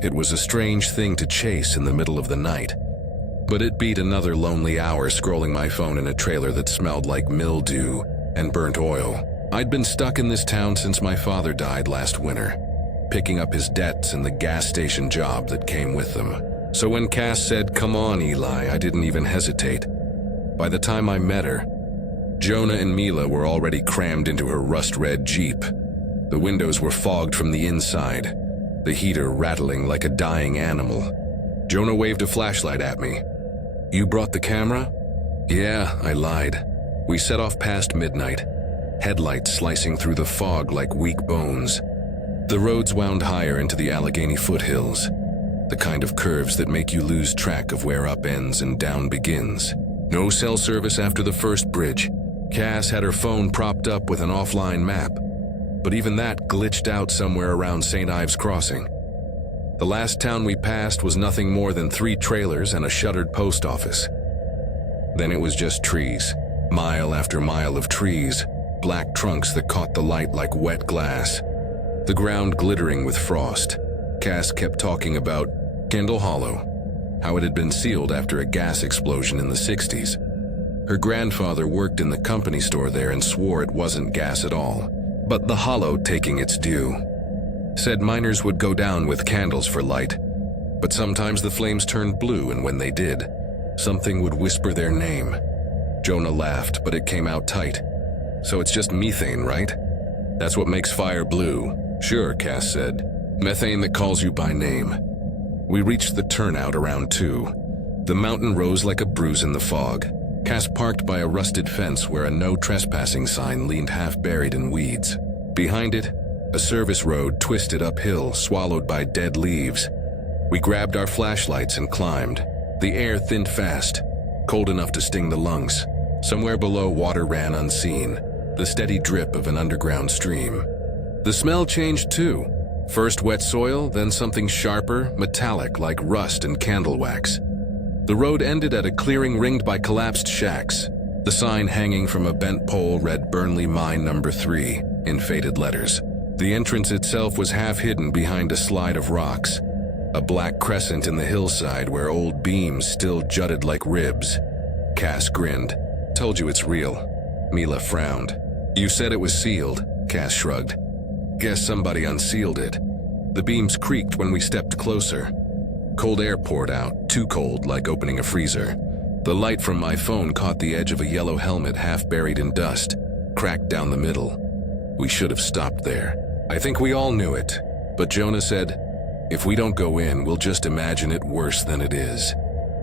It was a strange thing to chase in the middle of the night, but it beat another lonely hour scrolling my phone in a trailer that smelled like mildew and burnt oil. I'd been stuck in this town since my father died last winter, picking up his debts and the gas station job that came with them. So when Cass said, "Come on, Eli," I didn't even hesitate. By the time I met her, Jonah and Mila were already crammed into her rust-red Jeep. The windows were fogged from the inside, the heater rattling like a dying animal. Jonah waved a flashlight at me. "You brought the camera?" "Yeah," I lied. We set off past midnight, headlights slicing through the fog like weak bones. The roads wound higher into the Allegheny foothills, the kind of curves that make you lose track of where up ends and down begins. No cell service after the first bridge. Cass had her phone propped up with an offline map, but even that glitched out somewhere around St. Ives Crossing. The last town we passed was nothing more than 3 trailers and a shuttered post office. Then it was just trees, mile after mile of trees, black trunks that caught the light like wet glass, the ground glittering with frost. Cass kept talking about Candle Hollow, how it had been sealed after a gas explosion in the 60s. Her grandfather worked in the company store there and swore it wasn't gas at all, but the hollow taking its due. Said miners would go down with candles for light, but sometimes the flames turned blue, and when they did, something would whisper their name. Jonah laughed, but it came out tight. "So it's just methane, right? That's what makes fire blue." "Sure," Cass said. "Methane that calls you by name." We reached the turnout around 2. The mountain rose like a bruise in the fog. Cass parked by a rusted fence where a no trespassing sign leaned half buried in weeds. Behind it, a service road twisted uphill, swallowed by dead leaves. We grabbed our flashlights and climbed. The air thinned fast, cold enough to sting the lungs. Somewhere below, water ran unseen, the steady drip of an underground stream. The smell changed too. First wet soil, then something sharper, metallic like rust and candle wax. The road ended at a clearing ringed by collapsed shacks. The sign hanging from a bent pole read Burnley Mine No. 3 in faded letters. The entrance itself was half hidden behind a slide of rocks, a black crescent in the hillside where old beams still jutted like ribs. Cass grinned. "Told you it's real." Mila frowned. "You said it was sealed," Cass shrugged. "Guess somebody unsealed it." The beams creaked when we stepped closer. Cold air poured out, too cold, like opening a freezer. The light from my phone caught the edge of a yellow helmet half buried in dust, cracked down the middle. We should have stopped there. I think we all knew it, but Jonah said, "If we don't go in, we'll just imagine it worse than it is."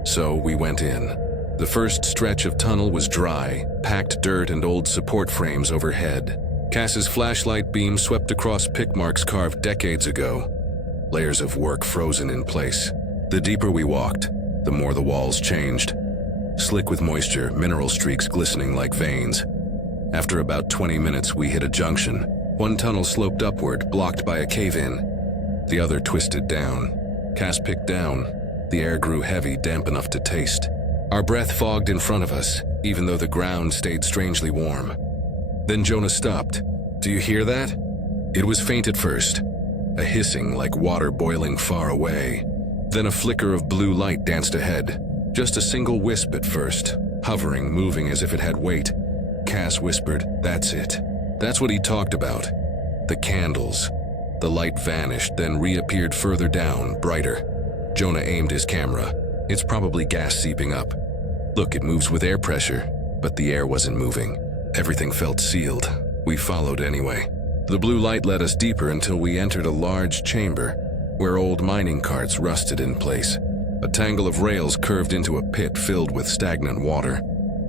So we went in. The first stretch of tunnel was dry, packed dirt and old support frames overhead. Cass's flashlight beam swept across pick marks carved decades ago, layers of work frozen in place. The deeper we walked, the more the walls changed. Slick with moisture, mineral streaks glistening like veins. After about 20 minutes, we hit a junction. One tunnel sloped upward, blocked by a cave-in. The other twisted down. Cass picked down. The air grew heavy, damp enough to taste. Our breath fogged in front of us, even though the ground stayed strangely warm. Then Jonah stopped. "Do you hear that?" It was faint at first, a hissing like water boiling far away. Then a flicker of blue light danced ahead. Just a single wisp at first, hovering, moving as if it had weight. Cass whispered, "That's it." That's what he talked about. The candles. The light vanished, then reappeared further down, brighter. Jonah aimed his camera. It's probably gas seeping up. Look, it moves with air pressure, but the air wasn't moving. Everything felt sealed. We followed anyway. The blue light led us deeper until we entered a large chamber where old mining carts rusted in place. A tangle of rails curved into a pit filled with stagnant water.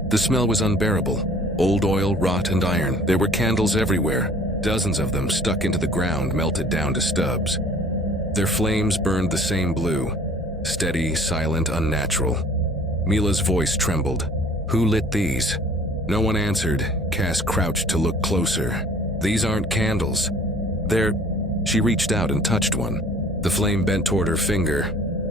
The smell was unbearable. Old oil, rot, and iron. There were candles everywhere. Dozens of them stuck into the ground, melted down to stubs. Their flames burned the same blue. Steady, silent, unnatural. Mila's voice trembled. "Who lit these?" No one answered. Cass crouched to look closer. "These aren't candles. They're..." She reached out and touched one. The flame bent toward her finger.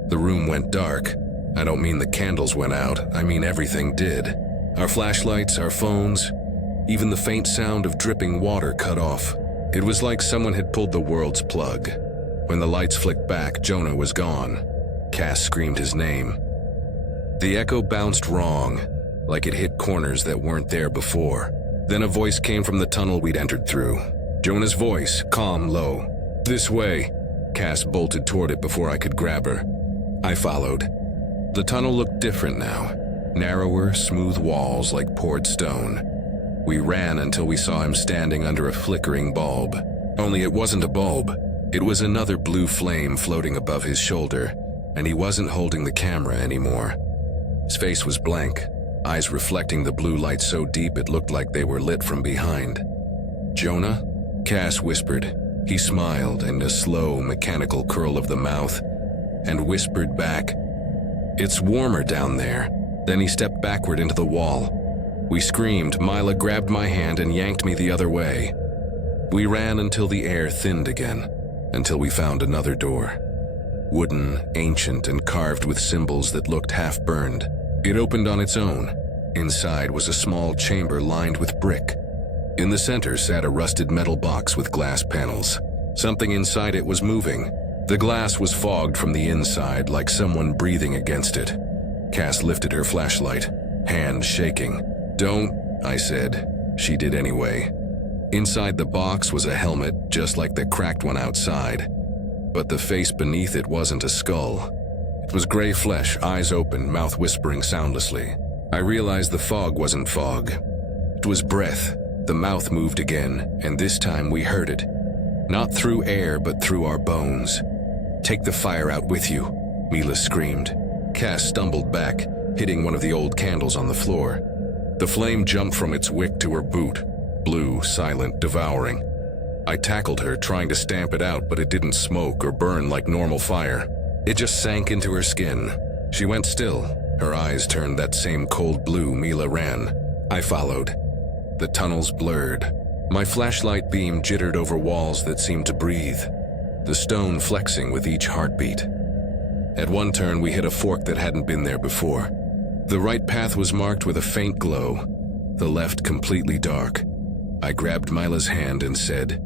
The room went dark. I don't mean the candles went out, I mean everything did. Our flashlights, our phones, even the faint sound of dripping water cut off. It was like someone had pulled the world's plug. When the lights flicked back, Jonah was gone. Cass screamed his name. The echo bounced wrong, like it hit corners that weren't there before. Then a voice came from the tunnel we'd entered through. Jonah's voice, calm, low. "This way." Cass bolted toward it before I could grab her. I followed. The tunnel looked different now. Narrower, smooth walls like poured stone. We ran until we saw him standing under a flickering bulb. Only it wasn't a bulb. It was another blue flame floating above his shoulder, and he wasn't holding the camera anymore. His face was blank, eyes reflecting the blue light so deep it looked like they were lit from behind. "Jonah?" Cass whispered. He smiled in a slow, mechanical curl of the mouth, and whispered back, "It's warmer down there." Then he stepped backward into the wall. We screamed. Mila grabbed my hand and yanked me the other way. We ran until the air thinned again, until we found another door. Wooden, ancient, and carved with symbols that looked half-burned. It opened on its own. Inside was a small chamber lined with brick. In the center sat a rusted metal box with glass panels. Something inside it was moving. The glass was fogged from the inside, like someone breathing against it. Cass lifted her flashlight, hand shaking. "Don't," I said. She did anyway. Inside the box was a helmet, just like the cracked one outside. But the face beneath it wasn't a skull. It was gray flesh, eyes open, mouth whispering soundlessly. I realized the fog wasn't fog. It was breath. The mouth moved again, and this time we heard it. Not through air, but through our bones. "Take the fire out with you," Mila screamed. Cass stumbled back, hitting one of the old candles on the floor. The flame jumped from its wick to her boot, blue, silent, devouring. I tackled her, trying to stamp it out, but it didn't smoke or burn like normal fire. It just sank into her skin. She went still. Her eyes turned that same cold blue. Mila ran. I followed. The tunnels blurred. My flashlight beam jittered over walls that seemed to breathe, the stone flexing with each heartbeat. At one turn, we hit a fork that hadn't been there before. The right path was marked with a faint glow, the left completely dark. I grabbed Mila's hand and said,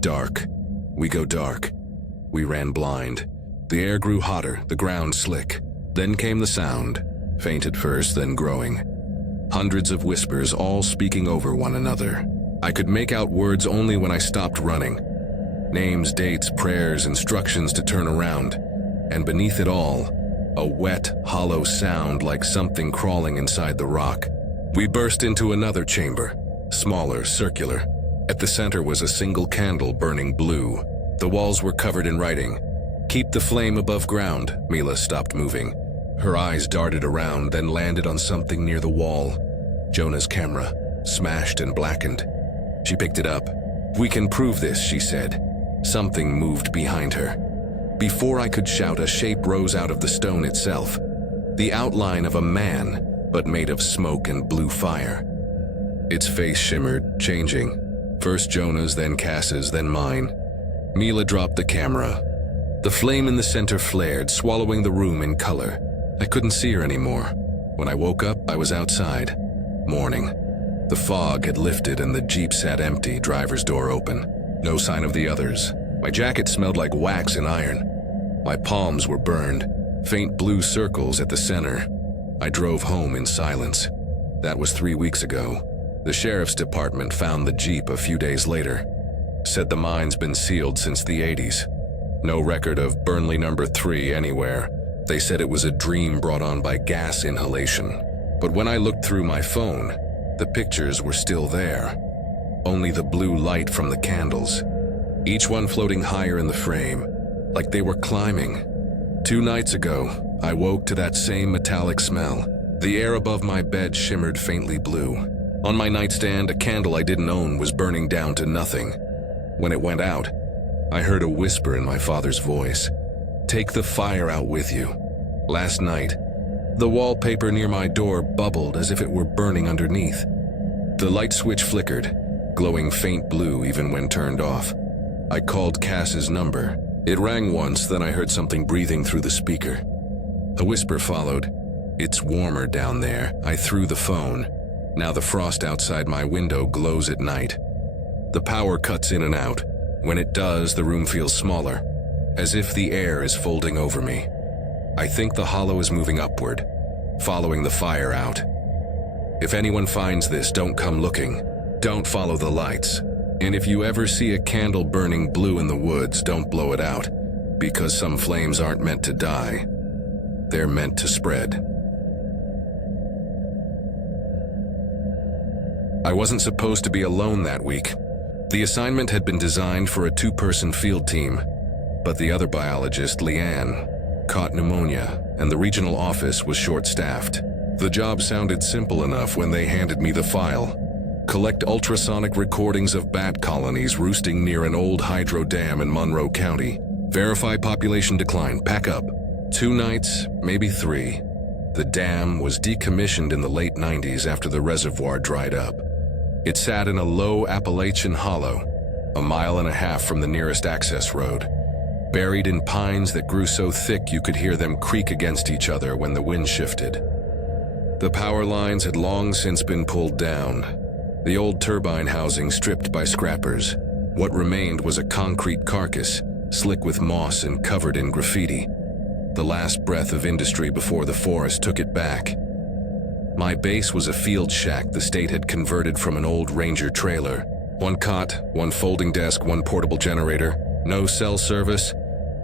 "Dark. We go dark." We ran blind. The air grew hotter, the ground slick. Then came the sound, faint at first, then growing. Hundreds of whispers, all speaking over one another. I could make out words only when I stopped running. Names, dates, prayers, instructions to turn around. And beneath it all, a wet, hollow sound like something crawling inside the rock. We burst into another chamber, smaller, circular. At the center was a single candle burning blue. The walls were covered in writing. "Keep the flame above ground." Mila stopped moving. Her eyes darted around, then landed on something near the wall. Jonah's camera, smashed and blackened. She picked it up. "We can prove this," she said. Something moved behind her. Before I could shout, a shape rose out of the stone itself. The outline of a man, but made of smoke and blue fire. Its face shimmered, changing. First Jonah's, then Cass's, then mine. Mila dropped the camera. The flame in the center flared, swallowing the room in color. I couldn't see her anymore. When I woke up, I was outside. Morning. The fog had lifted and the Jeep sat empty, driver's door open. No sign of the others. My jacket smelled like wax and iron. My palms were burned, faint blue circles at the center. I drove home in silence. That was 3 weeks ago. The sheriff's department found the Jeep a few days later. Said the mine's been sealed since the 80s. No record of Burnley number 3 anywhere. They said it was a dream brought on by gas inhalation. But when I looked through my phone, the pictures were still there. Only the blue light from the candles. Each one floating higher in the frame, like they were climbing. 2 nights ago, I woke to that same metallic smell. The air above my bed shimmered faintly blue. On my nightstand, a candle I didn't own was burning down to nothing. When it went out, I heard a whisper in my father's voice. "Take the fire out with you." Last night, the wallpaper near my door bubbled as if it were burning underneath. The light switch flickered, glowing faint blue even when turned off. I called Cass's number. It rang once, then I heard something breathing through the speaker. A whisper followed. "It's warmer down there." I threw the phone. Now the frost outside my window glows at night. The power cuts in and out. When it does, the room feels smaller, as if the air is folding over me. I think the hollow is moving upward, following the fire out. If anyone finds this, don't come looking. Don't follow the lights. And if you ever see a candle burning blue in the woods, don't blow it out, because some flames aren't meant to die. They're meant to spread. I wasn't supposed to be alone that week. The assignment had been designed for a 2-person field team, but the other biologist, Leanne, caught pneumonia, and the regional office was short-staffed. The job sounded simple enough when they handed me the file. Collect ultrasonic recordings of bat colonies roosting near an old hydro dam in Monroe County. Verify population decline. Pack up. 2 nights, maybe 3. The dam was decommissioned in the late 90s after the reservoir dried up. It sat in a low Appalachian hollow, 1.5 miles from the nearest access road, buried in pines that grew so thick you could hear them creak against each other when the wind shifted. The power lines had long since been pulled down, the old turbine housing stripped by scrappers. What remained was a concrete carcass, slick with moss and covered in graffiti. The last breath of industry before the forest took it back. My base was a field shack the state had converted from an old Ranger trailer. 1 cot, 1 folding desk, 1 portable generator, no cell service,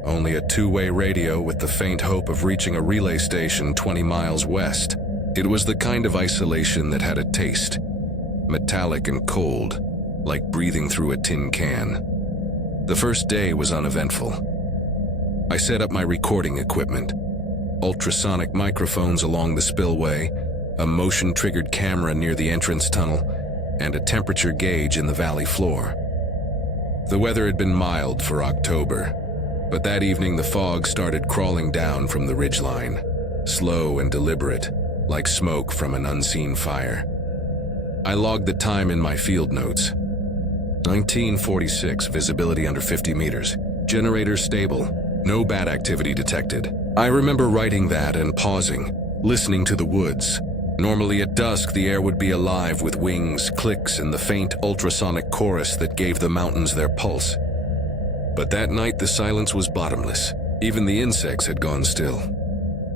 only a 2-way radio with the faint hope of reaching a relay station 20 miles west. It was the kind of isolation that had a taste, metallic and cold, like breathing through a tin can. The first day was uneventful. I set up my recording equipment, ultrasonic microphones along the spillway, a motion-triggered camera near the entrance tunnel, and a temperature gauge in the valley floor. The weather had been mild for October, but that evening the fog started crawling down from the ridgeline, slow and deliberate, like smoke from an unseen fire. I logged the time in my field notes. 1946, visibility under 50 meters, generator stable, no bat activity detected. I remember writing that and pausing, listening to the woods. Normally at dusk, the air would be alive with wings, clicks, and the faint ultrasonic chorus that gave the mountains their pulse. But that night, the silence was bottomless. Even the insects had gone still.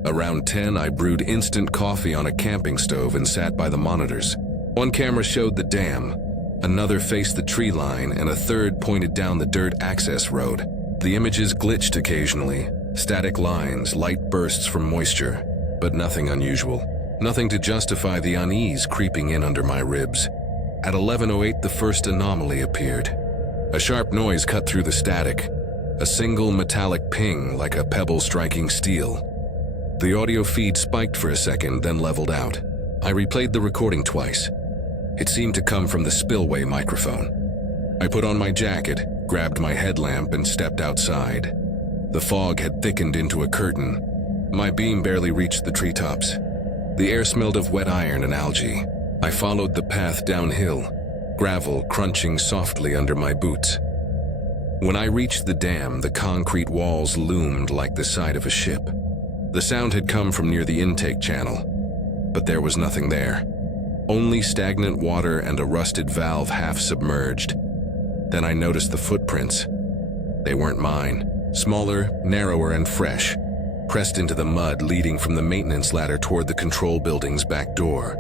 Around 10, I brewed instant coffee on a camping stove and sat by the monitors. 1 camera showed the dam, another faced the tree line, and a third pointed down the dirt access road. The images glitched occasionally, static lines, light bursts from moisture, but nothing unusual. Nothing to justify the unease creeping in under my ribs. At 11:08, the first anomaly appeared. A sharp noise cut through the static, a single metallic ping like a pebble striking steel. The audio feed spiked for a second, then leveled out. I replayed the recording twice. It seemed to come from the spillway microphone. I put on my jacket, grabbed my headlamp, and stepped outside. The fog had thickened into a curtain. My beam barely reached the treetops. The air smelled of wet iron and algae. I followed the path downhill, gravel crunching softly under my boots. When I reached the dam, the concrete walls loomed like the side of a ship. The sound had come from near the intake channel, but there was nothing there. Only stagnant water and a rusted valve half submerged. Then I noticed the footprints. They weren't mine. Smaller, narrower, and fresh, pressed into the mud leading from the maintenance ladder toward the control building's back door.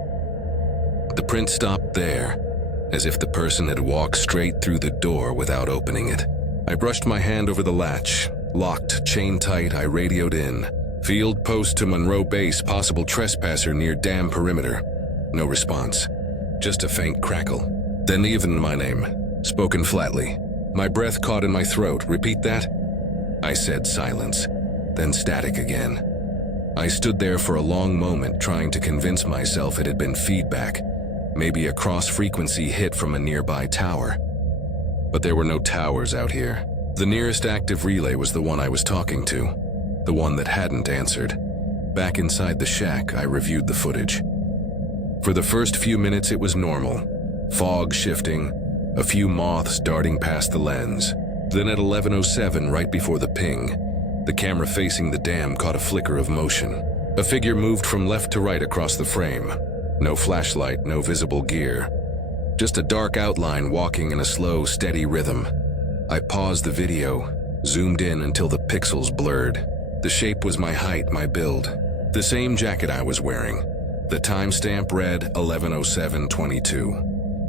The print stopped there, as if the person had walked straight through the door without opening it. I brushed my hand over the latch. Locked, chain tight, I radioed in. Field post to Monroe Base, possible trespasser near dam perimeter. No response. Just a faint crackle. Then even my name, spoken flatly. My breath caught in my throat. Repeat that? I said silence, then static again. I stood there for a long moment trying to convince myself it had been feedback, maybe a cross-frequency hit from a nearby tower. But there were no towers out here. The nearest active relay was the one I was talking to, the one that hadn't answered. Back inside the shack, I reviewed the footage. For the first few minutes it was normal. Fog shifting, a few moths darting past the lens. Then at 11:07, right before the ping, the camera facing the dam caught a flicker of motion. A figure moved from left to right across the frame. No flashlight, no visible gear. Just a dark outline walking in a slow, steady rhythm. I paused the video, zoomed in until the pixels blurred. The shape was my height, my build. The same jacket I was wearing. The timestamp read 11:07:22.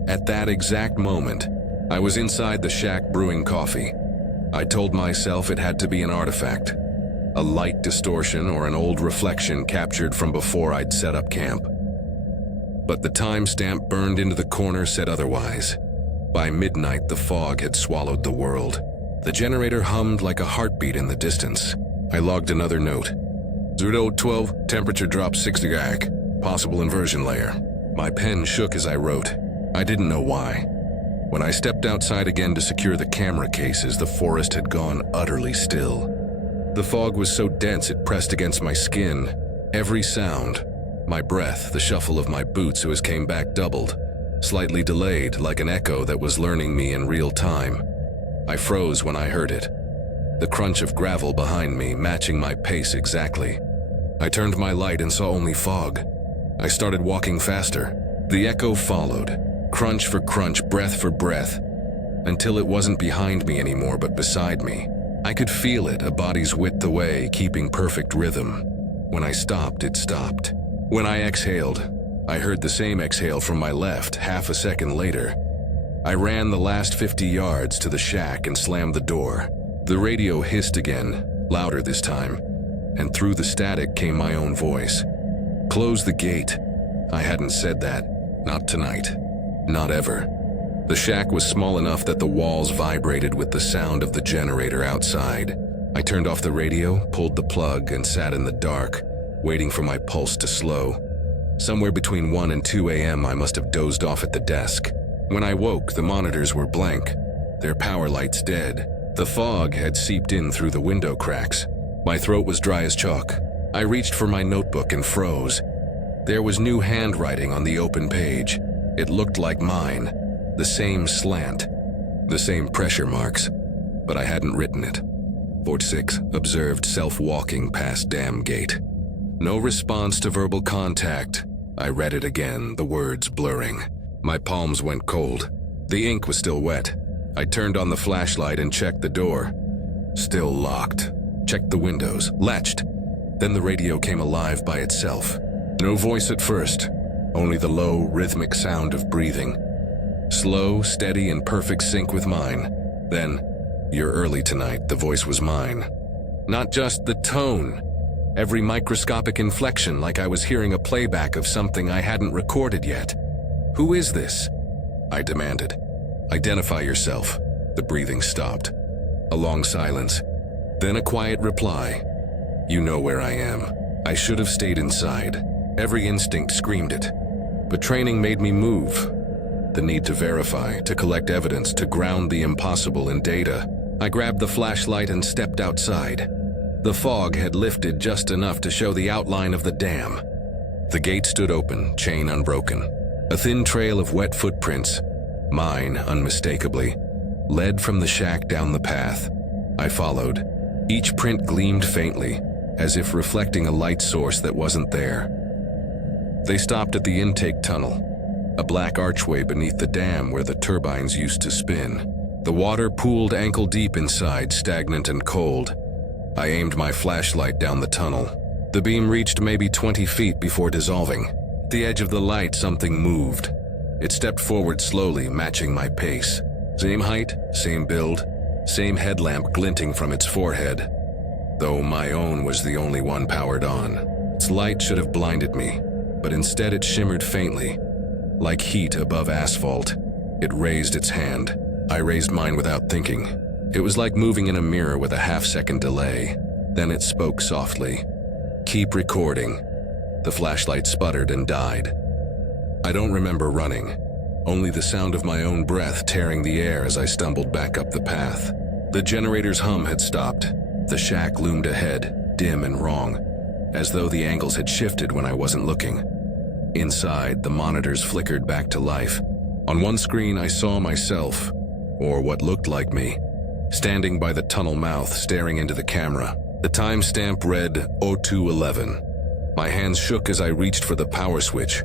At that exact moment, I was inside the shack brewing coffee. I told myself it had to be an artifact, a light distortion or an old reflection captured from before I'd set up camp. But the timestamp burned into the corner said otherwise. By midnight, the fog had swallowed the world. The generator hummed like a heartbeat in the distance. I logged another note. 012, temperature drop 60 GAC, possible inversion layer. My pen shook as I wrote. I didn't know why. When I stepped outside again to secure the camera cases, the forest had gone utterly still. The fog was so dense it pressed against my skin. Every sound, my breath, the shuffle of my boots as came back doubled, slightly delayed like an echo that was learning me in real time. I froze when I heard it. The crunch of gravel behind me matching my pace exactly. I turned my light and saw only fog. I started walking faster. The echo followed. Crunch for crunch, breath for breath, until it wasn't behind me anymore but beside me. I could feel it, a body's width away, keeping perfect rhythm. When I stopped, it stopped. When I exhaled, I heard the same exhale from my left half a second later. I ran the last 50 yards to the shack and slammed the door. The radio hissed again, louder this time, and through the static came my own voice. Close the gate. I hadn't said that. Not tonight. Not ever. The shack was small enough that the walls vibrated with the sound of the generator outside. I turned off the radio, pulled the plug, and sat in the dark, waiting for my pulse to slow. Somewhere between 1 and 2 a.m. I must have dozed off at the desk. When I woke, the monitors were blank, their power lights dead. The fog had seeped in through the window cracks. My throat was dry as chalk. I reached for my notebook and froze. There was new handwriting on the open page. It looked like mine. The same slant. The same pressure marks. But I hadn't written it. 46, observed self-walking past dam gate. No response to verbal contact. I read it again, the words blurring. My palms went cold. The ink was still wet. I turned on the flashlight and checked the door. Still locked. Checked the windows, latched. Then the radio came alive by itself. No voice at first, only the low, rhythmic sound of breathing. Slow, steady, in perfect sync with mine. Then, "You're early tonight," the voice was mine. Not just the tone. Every microscopic inflection, like I was hearing a playback of something I hadn't recorded yet. "Who is this?" I demanded. "Identify yourself." The breathing stopped. A long silence. Then a quiet reply. "You know where I am." I should have stayed inside. Every instinct screamed it. But training made me move. The need to verify, to collect evidence, to ground the impossible in data. I grabbed the flashlight and stepped outside. The fog had lifted just enough to show the outline of the dam. The gate stood open, chain unbroken. A thin trail of wet footprints, mine unmistakably, led from the shack down the path. I followed. Each print gleamed faintly, as if reflecting a light source that wasn't there. They stopped at the intake tunnel, a black archway beneath the dam where the turbines used to spin. The water pooled ankle-deep inside, stagnant and cold. I aimed my flashlight down the tunnel. The beam reached maybe 20 feet before dissolving. At the edge of the light, something moved. It stepped forward slowly, matching my pace. Same height, same build, same headlamp glinting from its forehead. Though my own was the only one powered on. Its light should have blinded me, but instead it shimmered faintly, like heat above asphalt. It raised its hand. I raised mine without thinking. It was like moving in a mirror with a half-second delay. Then it spoke softly. "Keep recording." The flashlight sputtered and died. I don't remember running, only the sound of my own breath tearing the air as I stumbled back up the path. The generator's hum had stopped. The shack loomed ahead, dim and wrong, as though the angles had shifted when I wasn't looking. Inside, the monitors flickered back to life. On one screen, I saw myself, or what looked like me, standing by the tunnel mouth, staring into the camera. The timestamp read 0211. My hands shook as I reached for the power switch,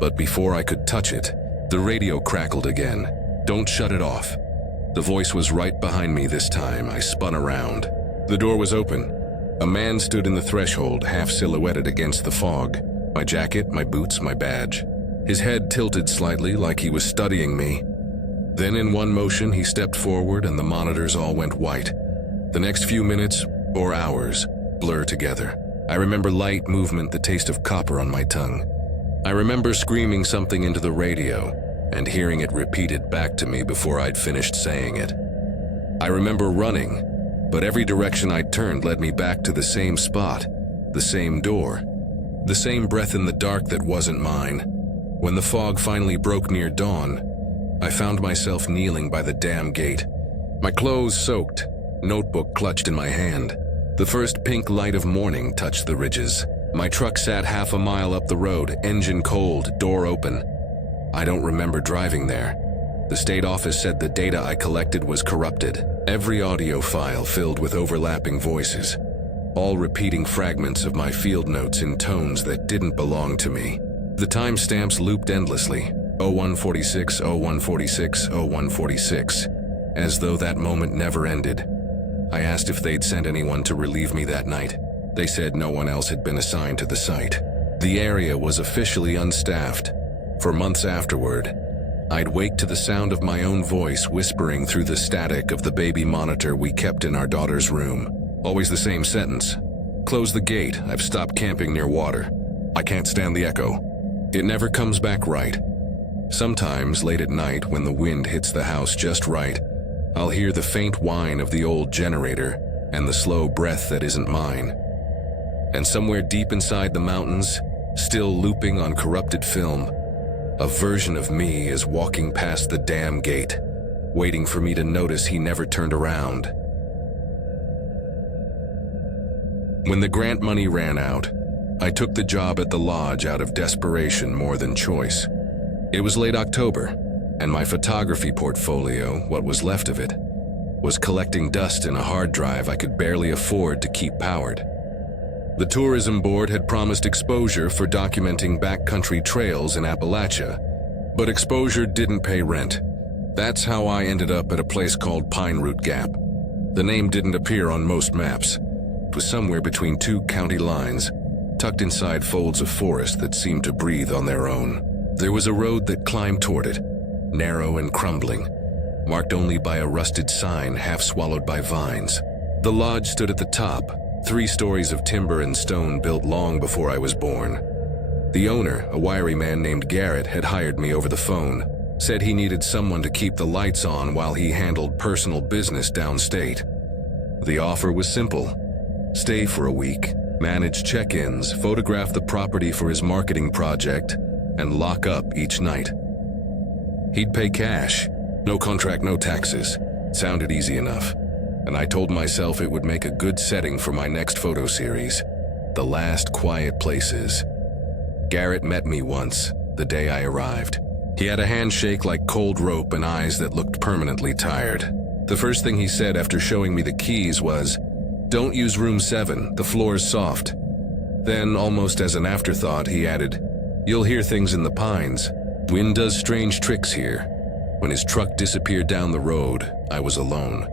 but before I could touch it, the radio crackled again. "Don't shut it off." The voice was right behind me this time. I spun around. The door was open. A man stood in the threshold, half silhouetted against the fog. My jacket, my boots, my badge. His head tilted slightly, like he was studying me. Then in one motion, he stepped forward and the monitors all went white. The next few minutes, or hours, blur together. I remember light, movement, the taste of copper on my tongue. I remember screaming something into the radio and hearing it repeated back to me before I'd finished saying it. I remember running, but every direction I turned led me back to the same spot, the same door, the same breath in the dark that wasn't mine. When the fog finally broke near dawn, I found myself kneeling by the dam gate. My clothes soaked, notebook clutched in my hand. The first pink light of morning touched the ridges. My truck sat half a mile up the road, engine cold, door open. I don't remember driving there. The state office said the data I collected was corrupted. Every audio file filled with overlapping voices, all repeating fragments of my field notes in tones that didn't belong to me. The timestamps looped endlessly. 0146, 0146, 0146, as though that moment never ended. I asked if they'd sent anyone to relieve me that night. They said no one else had been assigned to the site. The area was officially unstaffed. For months afterward, I'd wake to the sound of my own voice whispering through the static of the baby monitor we kept in our daughter's room. Always the same sentence. "Close the gate, I've stopped camping near water. I can't stand the echo." It never comes back right. Sometimes, late at night, when the wind hits the house just right, I'll hear the faint whine of the old generator and the slow breath that isn't mine. And somewhere deep inside the mountains, still looping on corrupted film, a version of me is walking past the dam gate, waiting for me to notice he never turned around. When the grant money ran out, I took the job at the lodge out of desperation more than choice. It was late October, and my photography portfolio, what was left of it, was collecting dust in a hard drive I could barely afford to keep powered. The tourism board had promised exposure for documenting backcountry trails in Appalachia, but exposure didn't pay rent. That's how I ended up at a place called Pine Root Gap. The name didn't appear on most maps. It was somewhere between two county lines, tucked inside folds of forest that seemed to breathe on their own. There was a road that climbed toward it, narrow and crumbling, marked only by a rusted sign half swallowed by vines. The lodge stood at the top, 3 stories of timber and stone built long before I was born. The owner, a wiry man named Garrett, had hired me over the phone, said he needed someone to keep the lights on while he handled personal business downstate. The offer was simple: stay for a week, manage check-ins, photograph the property for his marketing project, and lock up each night. He'd pay cash, no contract, no taxes. Sounded easy enough, and I told myself it would make a good setting for my next photo series, The Last Quiet Places. Garrett met me once, the day I arrived. He had a handshake like cold rope and eyes that looked permanently tired. The first thing he said after showing me the keys was, "Don't use room 7, the floor's soft." Then, almost as an afterthought, he added, "You'll hear things in the pines. Wind does strange tricks here." When his truck disappeared down the road, I was alone.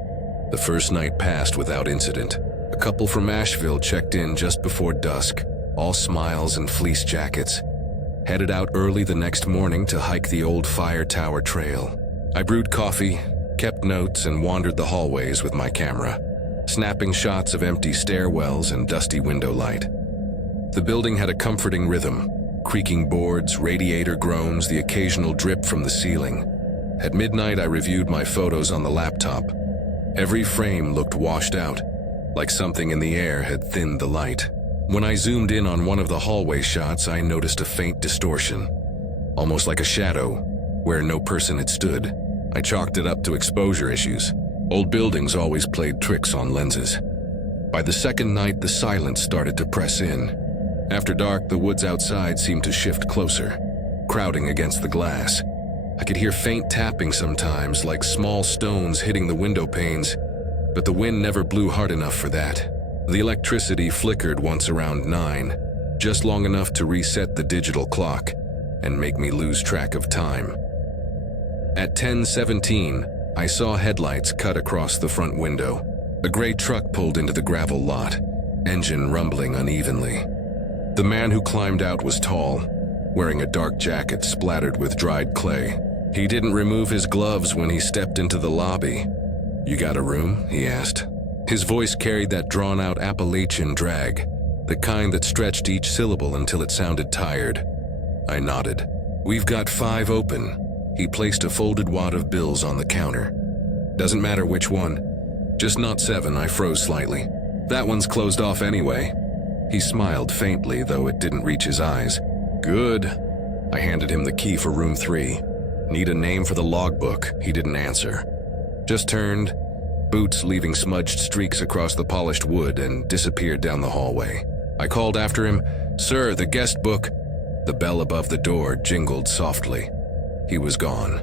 The first night passed without incident. A couple from Asheville checked in just before dusk, all smiles and fleece jackets. Headed out early the next morning to hike the old fire tower trail. I brewed coffee, kept notes, and wandered the hallways with my camera, snapping shots of empty stairwells and dusty window light. The building had a comforting rhythm, creaking boards, radiator groans, the occasional drip from the ceiling. At midnight, I reviewed my photos on the laptop. Every frame looked washed out, like something in the air had thinned the light. When I zoomed in on one of the hallway shots, I noticed a faint distortion, almost like a shadow, where no person had stood. I chalked it up to exposure issues. Old buildings always played tricks on lenses. By the second night, the silence started to press in. After dark, the woods outside seemed to shift closer, crowding against the glass. I could hear faint tapping sometimes, like small stones hitting the window panes, but the wind never blew hard enough for that. The electricity flickered once around 9, just long enough to reset the digital clock and make me lose track of time. At 10:17, I saw headlights cut across the front window. A gray truck pulled into the gravel lot, engine rumbling unevenly. The man who climbed out was tall, wearing a dark jacket splattered with dried clay. He didn't remove his gloves when he stepped into the lobby. "You got a room?" he asked. His voice carried that drawn-out Appalachian drag, the kind that stretched each syllable until it sounded tired. I nodded. "We've got 5 open." He placed a folded wad of bills on the counter. "Doesn't matter which one. Just not 7, I froze slightly. "That one's closed off anyway." He smiled faintly, though it didn't reach his eyes. "Good." I handed him the key for room 3. "Need a name for the logbook." He didn't answer. Just turned, boots leaving smudged streaks across the polished wood, and disappeared down the hallway. I called after him, "Sir, the guest book." The bell above the door jingled softly. He was gone.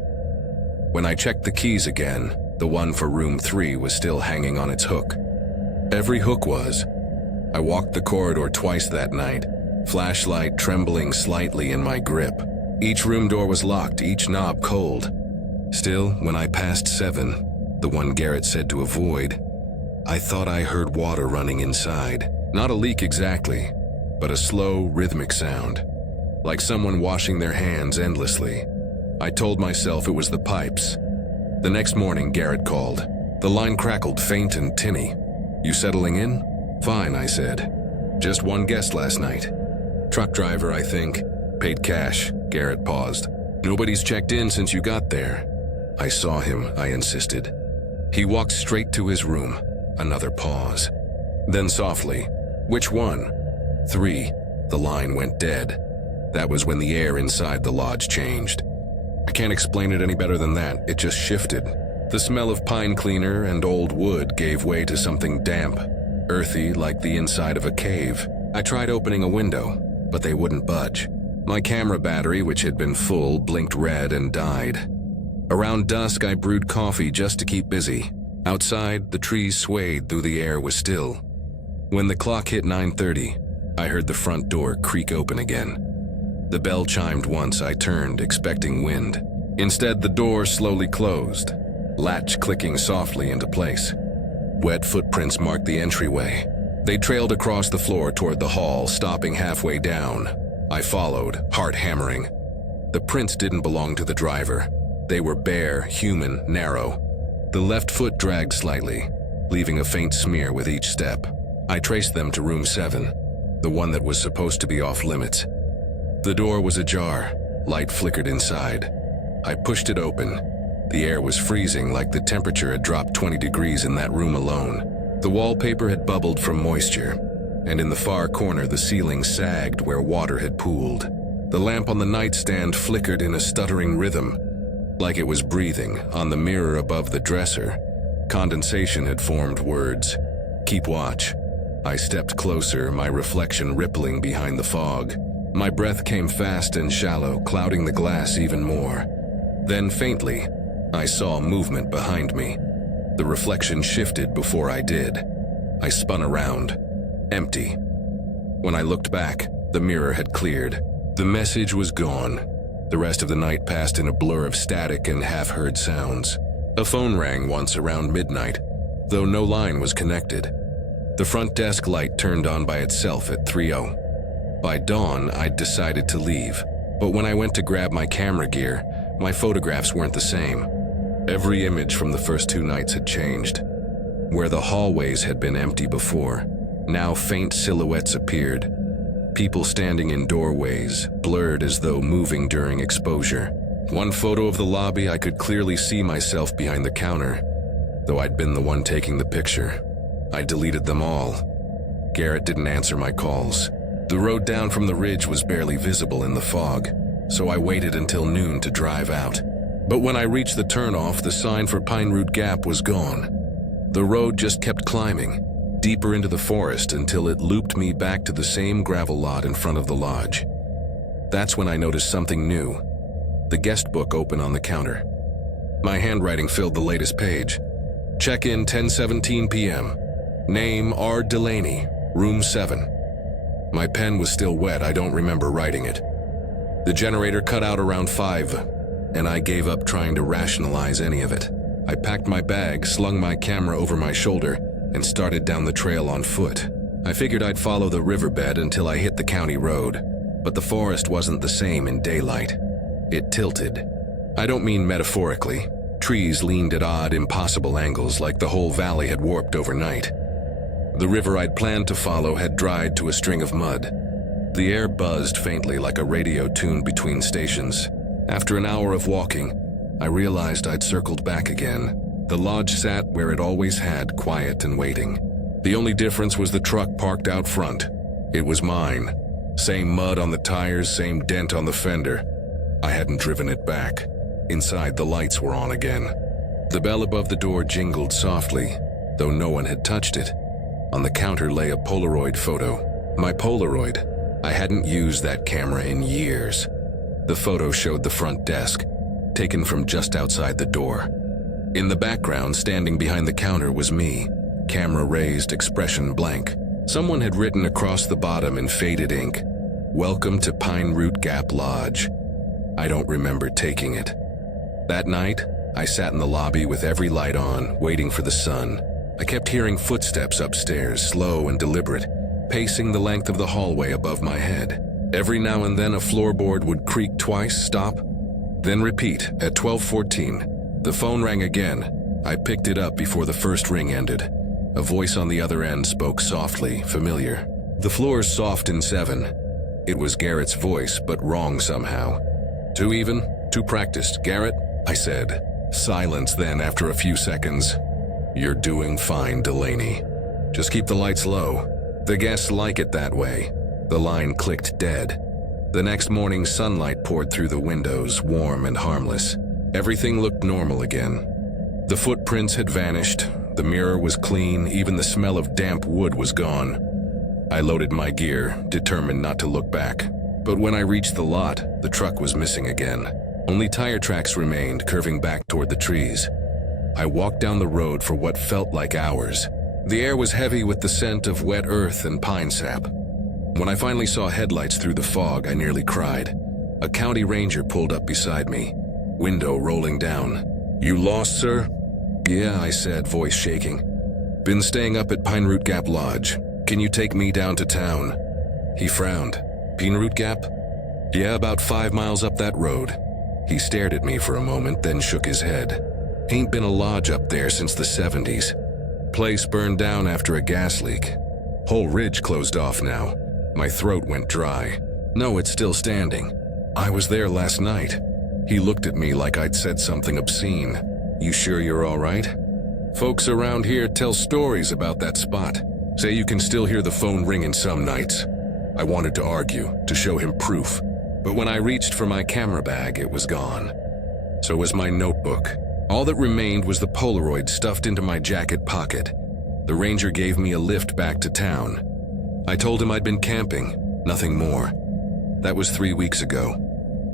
When I checked the keys again, the one for room 3 was still hanging on its hook. Every hook was. I walked the corridor twice that night, flashlight trembling slightly in my grip. Each room door was locked, each knob cold. Still, when I passed 7, the one Garrett said to avoid, I thought I heard water running inside. Not a leak exactly, but a slow, rhythmic sound, like someone washing their hands endlessly. I told myself it was the pipes. The next morning, Garrett called. The line crackled, faint and tinny. "You settling in?" "Fine," I said. "Just one guest last night. Truck driver, I think. Paid cash." Garrett paused. "Nobody's checked in since you got there." "I saw him," I insisted. He walked straight to his room. Another pause. Then softly, "Which one?" 3. The line went dead. That was when the air inside the lodge changed. I can't explain it any better than that. It just shifted. The smell of pine cleaner and old wood gave way to something damp, earthy, like the inside of a cave. I tried opening a window, but they wouldn't budge. My camera battery, which had been full, blinked red and died. Around dusk, I brewed coffee just to keep busy. Outside, the trees swayed though the air was still. When the clock hit 9:30, I heard the front door creak open again. The bell chimed once. I turned, expecting wind. Instead, the door slowly closed, latch clicking softly into place. Wet footprints marked the entryway. They trailed across the floor toward the hall, stopping halfway down. I followed, heart hammering. The prints didn't belong to the driver. They were bare, human, narrow. The left foot dragged slightly, leaving a faint smear with each step. I traced them to room 7, the one that was supposed to be off limits. The door was ajar. Light flickered inside. I pushed it open. The air was freezing, like the temperature had dropped 20 degrees in that room alone. The wallpaper had bubbled from moisture. and in the far corner the ceiling sagged where water had pooled. The lamp on the nightstand flickered in a stuttering rhythm, like it was breathing. On the mirror above the dresser, condensation had formed words. "Keep watch." I stepped closer, my reflection rippling behind the fog. My breath came fast and shallow, clouding the glass even more. Then faintly, I saw movement behind me. The reflection shifted before I did. I spun around. Empty. When I looked back, the mirror had cleared. The message was gone. The rest of the night passed in a blur of static and half-heard sounds. A phone rang once around midnight, though no line was connected. The front desk light turned on by itself at 3:00. By dawn, I'd decided to leave, but when I went to grab my camera gear, my photographs weren't the same. Every image from the first 2 nights had changed. Where the hallways had been empty before, now faint silhouettes appeared. People standing in doorways, blurred as though moving during exposure. One photo of the lobby, I could clearly see myself behind the counter, though I'd been the one taking the picture. I deleted them all. Garrett didn't answer my calls. The road down from the ridge was barely visible in the fog, so I waited until noon to drive out. But when I reached the turnoff, the sign for Pine Root Gap was gone. The road just kept climbing, deeper into the forest until it looped me back to the same gravel lot in front of the lodge. That's when I noticed something new. The guest book open on the counter. My handwriting filled the latest page. Check-in 10:17 p.m. Name R. Delaney, room 7. My pen was still wet, I don't remember writing it. The generator cut out around 5, and I gave up trying to rationalize any of it. I packed my bag, slung my camera over my shoulder, and started down the trail on foot. I figured I'd follow the riverbed until I hit the county road, but the forest wasn't the same in daylight. It tilted. I don't mean metaphorically. Trees leaned at odd, impossible angles like the whole valley had warped overnight. The river I'd planned to follow had dried to a string of mud. The air buzzed faintly like a radio tuned between stations. After an hour of walking, I realized I'd circled back again. The lodge sat where it always had, quiet and waiting. The only difference was the truck parked out front. It was mine. Same mud on the tires, same dent on the fender. I hadn't driven it back. Inside, the lights were on again. The bell above the door jingled softly, though no one had touched it. On the counter lay a Polaroid photo. My Polaroid. I hadn't used that camera in years. The photo showed the front desk, taken from just outside the door. In the background, standing behind the counter, was me, camera raised, expression blank. Someone had written across the bottom in faded ink, "Welcome to Pine Root Gap Lodge." I don't remember taking it. That night, I sat in the lobby with every light on, waiting for the sun. I kept hearing footsteps upstairs, slow and deliberate, pacing the length of the hallway above my head. Every now and then a floorboard would creak twice, stop, then repeat. At 12:14, the phone rang again. I picked it up before the first ring ended. A voice on the other end spoke softly, familiar. "The floor's soft in 7. It was Garrett's voice, but wrong somehow. "Too even? Too practiced, Garrett?" I said. Silence then after a few seconds. "You're doing fine, Delaney. Just keep the lights low. The guests like it that way." The line clicked dead. The next morning, sunlight poured through the windows, warm and harmless. Everything looked normal again. The footprints had vanished. The mirror was clean. Even the smell of damp wood was gone. I loaded my gear, determined not to look back. But when I reached the lot, the truck was missing again. Only tire tracks remained, curving back toward the trees. I walked down the road for what felt like hours. The air was heavy with the scent of wet earth and pine sap. When I finally saw headlights through the fog, I nearly cried. A county ranger pulled up beside me, window rolling down. "You lost, sir?" "Yeah," I said, voice shaking. "Been staying up at Pine Root Gap Lodge. Can you take me down to town?" He frowned. "Pine Root Gap?" "Yeah, about 5 miles up that road." He stared at me for a moment, then shook his head. "Ain't been a lodge up there since the 70s. Place burned down after a gas leak. Whole ridge closed off now." My throat went dry. "No, it's still standing. I was there last night." He looked at me like I'd said something obscene. "You sure you're all right? Folks around here tell stories about that spot. Say you can still hear the phone ringing some nights. I wanted to argue, to show him proof, but when I reached for my camera bag, it was gone. So was my notebook. All that remained was the Polaroid stuffed into my jacket pocket. The ranger gave me a lift back to town. I told him I'd been camping, nothing more. That was 3 weeks ago.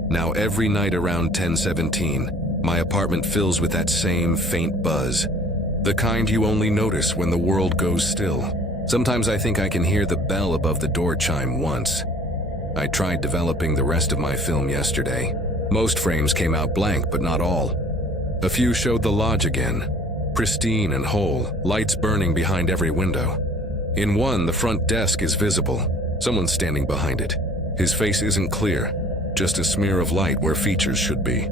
Now every night around 10:17, my apartment fills with that same faint buzz. The kind you only notice when the world goes still. Sometimes I think I can hear the bell above the door chime once. I tried developing the rest of my film yesterday. Most frames came out blank, but not all. A few showed the lodge again, pristine and whole, lights burning behind every window. In one, the front desk is visible. Someone's standing behind it. His face isn't clear, just a smear of light where features should be.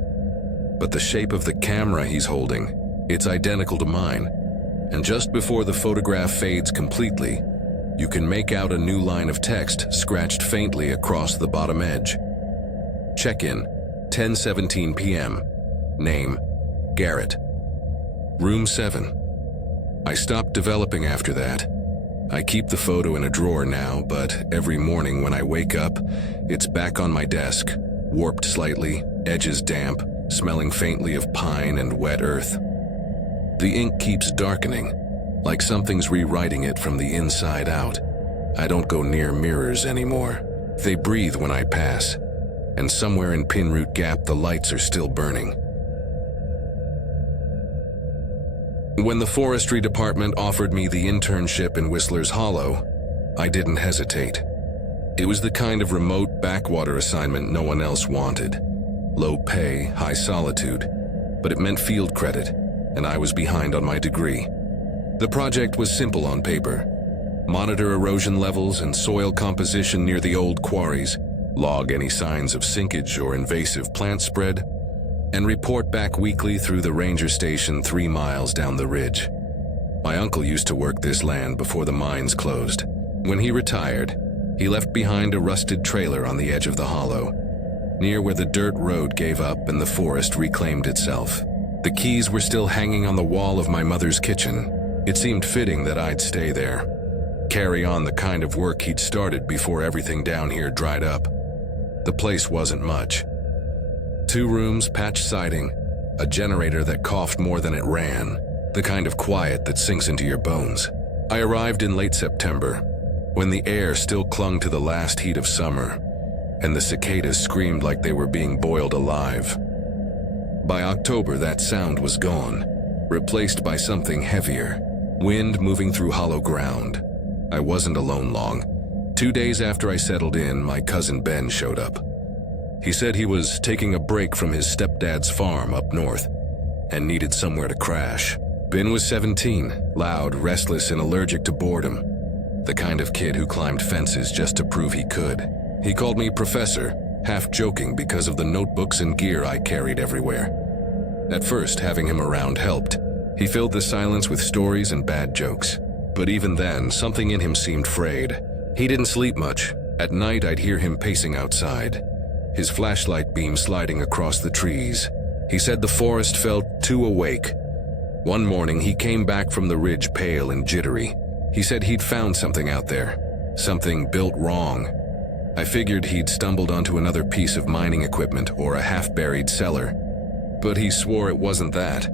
But the shape of the camera he's holding, it's identical to mine. And just before the photograph fades completely, you can make out a new line of text scratched faintly across the bottom edge. Check-in, 10:17 p.m. Name, Garrett. Room 7. I stopped developing after that. I keep the photo in a drawer now, but every morning when I wake up, it's back on my desk, warped slightly, edges damp, smelling faintly of pine and wet earth. The ink keeps darkening, like something's rewriting it from the inside out. I don't go near mirrors anymore. They breathe when I pass, and somewhere in Pinroot Gap the lights are still burning. When the forestry department offered me the internship in Whistler's Hollow, I didn't hesitate. It was the kind of remote backwater assignment no one else wanted. Low pay, high solitude, but it meant field credit, and I was behind on my degree. The project was simple on paper. Monitor erosion levels and soil composition near the old quarries, log any signs of sinkage or invasive plant spread, and report back weekly through the ranger station 3 miles down the ridge. My uncle used to work this land before the mines closed. When he retired, he left behind a rusted trailer on the edge of the hollow, near where the dirt road gave up and the forest reclaimed itself. The keys were still hanging on the wall of my mother's kitchen. It seemed fitting that I'd stay there, carry on the kind of work he'd started before everything down here dried up. The place wasn't much. 2 rooms, patched siding, a generator that coughed more than it ran, the kind of quiet that sinks into your bones. I arrived in late September, when the air still clung to the last heat of summer, and the cicadas screamed like they were being boiled alive. By October, that sound was gone, replaced by something heavier, wind moving through hollow ground. I wasn't alone long. 2 days after I settled in, my cousin Ben showed up. He said he was taking a break from his stepdad's farm up north and needed somewhere to crash. Ben was 17, loud, restless, and allergic to boredom. The kind of kid who climbed fences just to prove he could. He called me Professor, half joking because of the notebooks and gear I carried everywhere. At first, having him around helped. He filled the silence with stories and bad jokes. But even then, something in him seemed frayed. He didn't sleep much. At night, I'd hear him pacing outside, his flashlight beam sliding across the trees. He said the forest felt too awake. One morning, he came back from the ridge pale and jittery. He said he'd found something out there, something built wrong. I figured he'd stumbled onto another piece of mining equipment or a half-buried cellar. But he swore it wasn't that.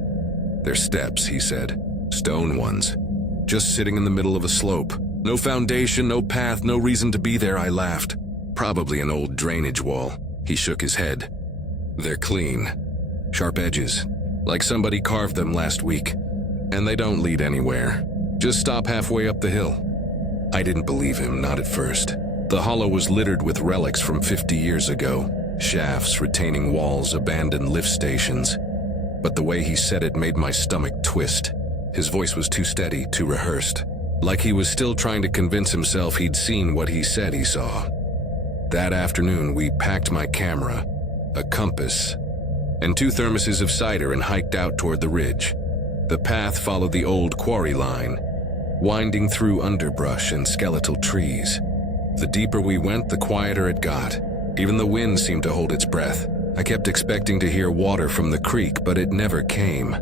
They're steps, he said, stone ones, just sitting in the middle of a slope. No foundation, no path, no reason to be there, I laughed. Probably an old drainage wall. He shook his head. They're clean. Sharp edges, like somebody carved them last week. And they don't lead anywhere. Just stop halfway up the hill. I didn't believe him, not at first. The hollow was littered with relics from 50 years ago. Shafts, retaining walls, abandoned lift stations. But the way he said it made my stomach twist. His voice was too steady, too rehearsed. Like he was still trying to convince himself he'd seen what he said he saw. That afternoon, we packed my camera, a compass, and 2 thermoses of cider and hiked out toward the ridge. The path followed the old quarry line, winding through underbrush and skeletal trees. The deeper we went, the quieter it got. Even the wind seemed to hold its breath. I kept expecting to hear water from the creek, but it never came.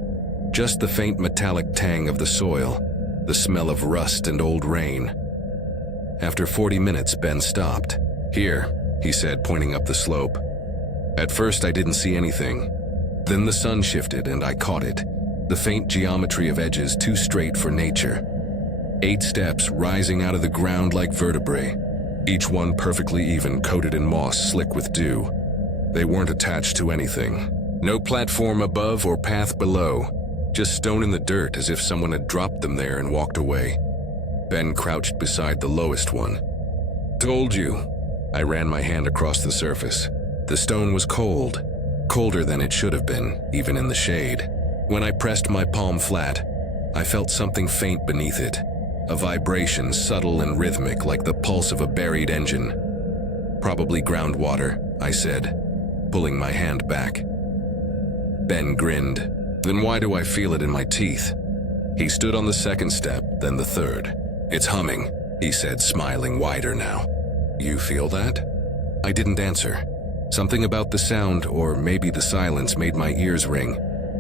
Just the faint metallic tang of the soil. the smell of rust and old rain. After 40 minutes, Ben stopped. "Here," he said, pointing up the slope. At first, I didn't see anything. Then the sun shifted and I caught it, the faint geometry of edges too straight for nature. 8 steps rising out of the ground like vertebrae, each one perfectly even, coated in moss slick with dew. They weren't attached to anything. No platform above or path below, just stone in the dirt as if someone had dropped them there and walked away. Ben crouched beside the lowest one. "Told you." I ran my hand across the surface. The stone was cold, colder than it should have been, even in the shade. When I pressed my palm flat, I felt something faint beneath it, a vibration subtle and rhythmic like the pulse of a buried engine. "Probably groundwater," I said, pulling my hand back. Ben grinned. "Then why do I feel it in my teeth?" He stood on the second step, then the third. "It's humming," he said, smiling wider now. "You feel that?" I didn't answer. Something about the sound, or maybe the silence, made my ears ring.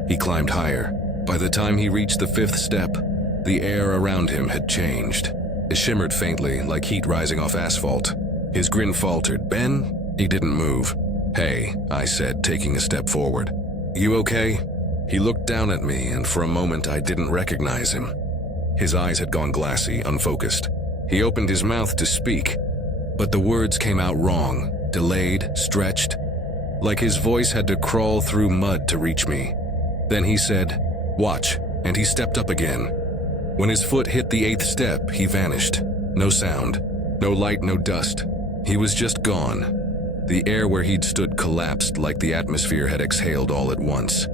He climbed higher. By the time he reached the 5th step, the air around him had changed. It shimmered faintly, like heat rising off asphalt. His grin faltered. "Ben?" He didn't move. "Hey," I said, taking a step forward. "You okay?" He looked down at me, and for a moment I didn't recognize him. His eyes had gone glassy, unfocused. He opened his mouth to speak, but the words came out wrong, delayed, stretched, like his voice had to crawl through mud to reach me. Then he said, "Watch," and he stepped up again. When his foot hit the 8th step, he vanished. No sound, no light, no dust. He was just gone. The air where he'd stood collapsed like the atmosphere had exhaled all at once.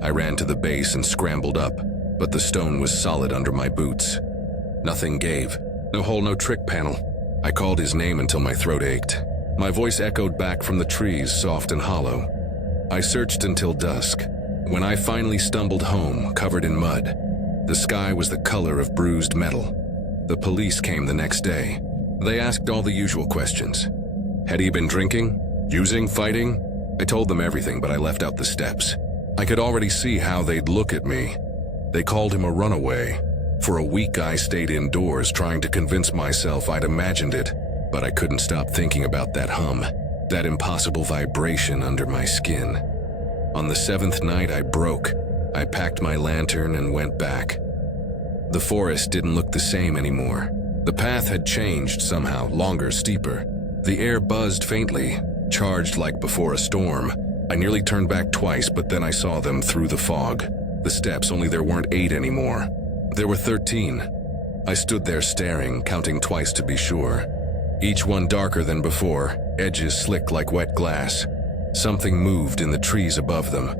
I ran to the base and scrambled up, but the stone was solid under my boots. Nothing gave. No hole, no trick panel. I called his name until my throat ached. My voice echoed back from the trees, soft and hollow. I searched until dusk. When I finally stumbled home, covered in mud, the sky was the color of bruised metal. The police came the next day. They asked all the usual questions. Had he been drinking? Using? Fighting? I told them everything, but I left out the steps. I could already see how they'd look at me. They called him a runaway. For a week I stayed indoors trying to convince myself I'd imagined it, but I couldn't stop thinking about that hum, that impossible vibration under my skin. On the 7th night I broke. I packed my lantern and went back. The forest didn't look the same anymore. The path had changed somehow, longer, steeper. The air buzzed faintly, charged like before a storm. I nearly turned back twice, but then I saw them through the fog. The steps, only there weren't 8 anymore. There were 13. I stood there staring, counting twice to be sure. Each one darker than before, edges slick like wet glass. Something moved in the trees above them.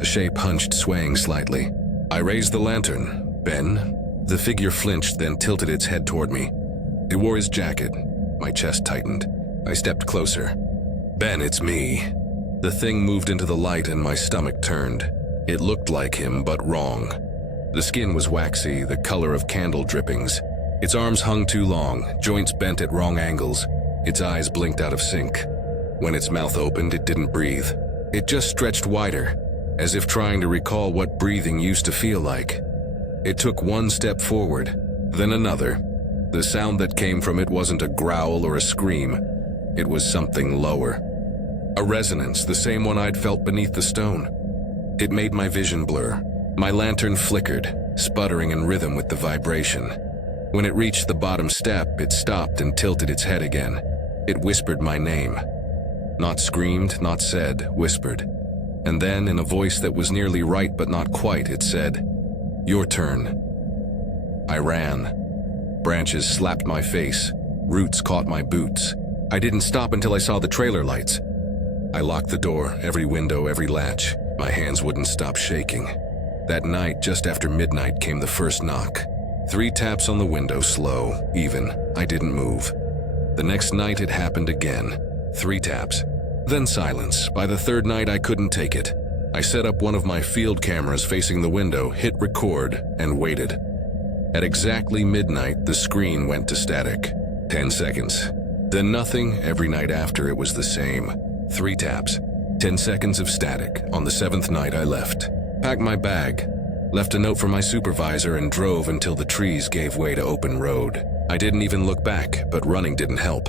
A shape hunched, swaying slightly. I raised the lantern. "Ben?" The figure flinched, then tilted its head toward me. It wore his jacket. My chest tightened. I stepped closer. "Ben, it's me." The thing moved into the light and my stomach turned. It looked like him, but wrong. The skin was waxy, the color of candle drippings. Its arms hung too long, joints bent at wrong angles. Its eyes blinked out of sync. When its mouth opened, it didn't breathe. It just stretched wider, as if trying to recall what breathing used to feel like. It took one step forward, then another. The sound that came from it wasn't a growl or a scream. It was something lower. A resonance, the same one I'd felt beneath the stone. It made my vision blur. My lantern flickered, sputtering in rhythm with the vibration. When it reached the bottom step, it stopped and tilted its head again. It whispered my name. Not screamed, not said, whispered. And then, in a voice that was nearly right but not quite, it said, "Your turn." I ran. Branches slapped my face. Roots caught my boots. I didn't stop until I saw the trailer lights. I locked the door, every window, every latch. My hands wouldn't stop shaking. That night, just after midnight, came the first knock. 3 taps on the window, slow, even. I didn't move. The next night it happened again. 3 taps. Then silence. By the 3rd night I couldn't take it. I set up one of my field cameras facing the window, hit record, and waited. At exactly midnight, the screen went to static. 10 seconds. Then nothing. Every night after it was the same. 3 taps. 10 seconds of static. On the 7th night I left. Packed my bag. left a note for my supervisor, and drove until the trees gave way to open road. I didn't even look back, but running didn't help.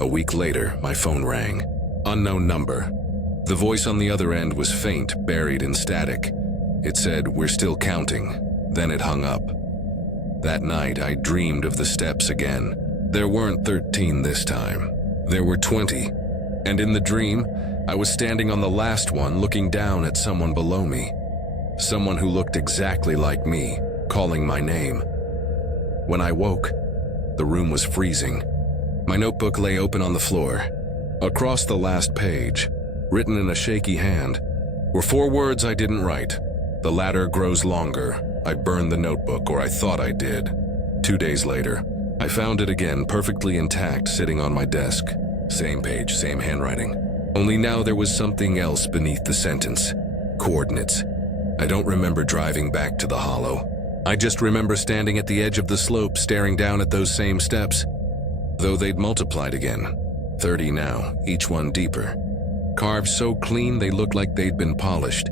A week later, my phone rang. Unknown number. The voice on the other end was faint, buried in static. It said, "We're still counting." Then it hung up. That night, I dreamed of the steps again. There weren't 13 this time. There were 20. And in the dream, I was standing on the last one, looking down at someone below me. Someone who looked exactly like me, calling my name. When I woke, the room was freezing. My notebook lay open on the floor. Across the last page, written in a shaky hand, were 4 words I didn't write. "The ladder grows longer. I burned the notebook, or I thought I did." 2 days later, I found it again, perfectly intact, sitting on my desk. Same page, same handwriting. Only now there was something else beneath the sentence. Coordinates. I don't remember driving back to the hollow. I just remember standing at the edge of the slope, staring down at those same steps. Though they'd multiplied again. 30 now, each one deeper. Carved so clean they looked like they'd been polished.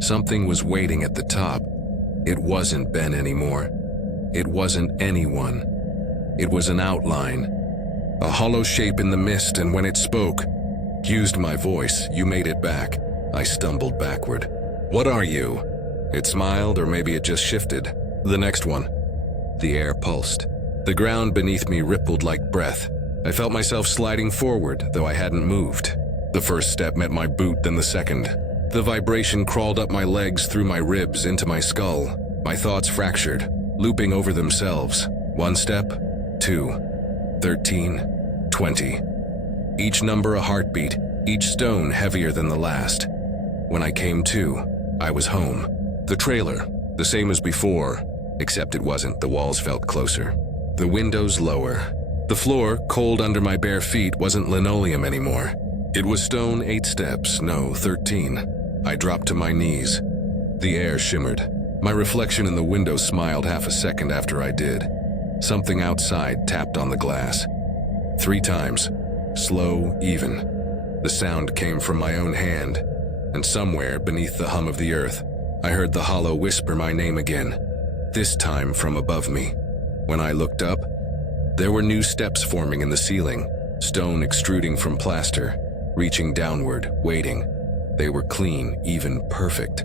Something was waiting at the top. It wasn't Ben anymore. It wasn't anyone. It was an outline. A hollow shape in the mist, and when it spoke, used my voice, you made it back. I stumbled backward. "What are you?" It smiled, or maybe it just shifted. The next one. The air pulsed. The ground beneath me rippled like breath. I felt myself sliding forward, though I hadn't moved. The first step met my boot, then the second. The vibration crawled up my legs, through my ribs, into my skull. My thoughts fractured, looping over themselves. 1 step, 2, 13, 20. Each number a heartbeat, each stone heavier than the last. When I came to, I was home. The trailer, the same as before, except it wasn't. The walls felt closer. The windows lower. The floor, cold under my bare feet, wasn't linoleum anymore. It was stone 8 steps, no, 13. I dropped to my knees. The air shimmered. My reflection in the window smiled half a second after I did. Something outside tapped on the glass. 3 times. Slow, even. The sound came from my own hand, and somewhere beneath the hum of the earth, I heard the hollow whisper my name again, this time from above me. When I looked up, there were new steps forming in the ceiling, stone extruding from plaster, reaching downward, waiting. They were clean, even perfect.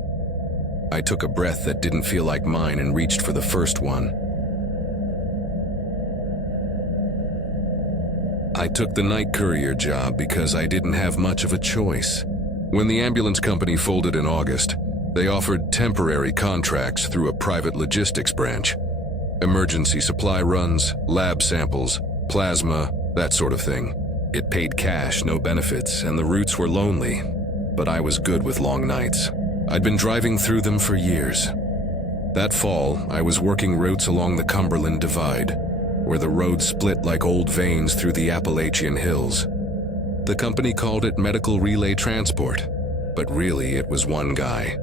I took a breath that didn't feel like mine and reached for the first one. I took the night courier job because I didn't have much of a choice. When the ambulance company folded in August, they offered temporary contracts through a private logistics branch. Emergency supply runs, lab samples, plasma, that sort of thing. It paid cash, no benefits, and the routes were lonely, but I was good with long nights. I'd been driving through them for years. That fall, I was working routes along the Cumberland Divide, where the road split like old veins through the Appalachian Hills. The company called it Medical Relay Transport, but really it was one guy,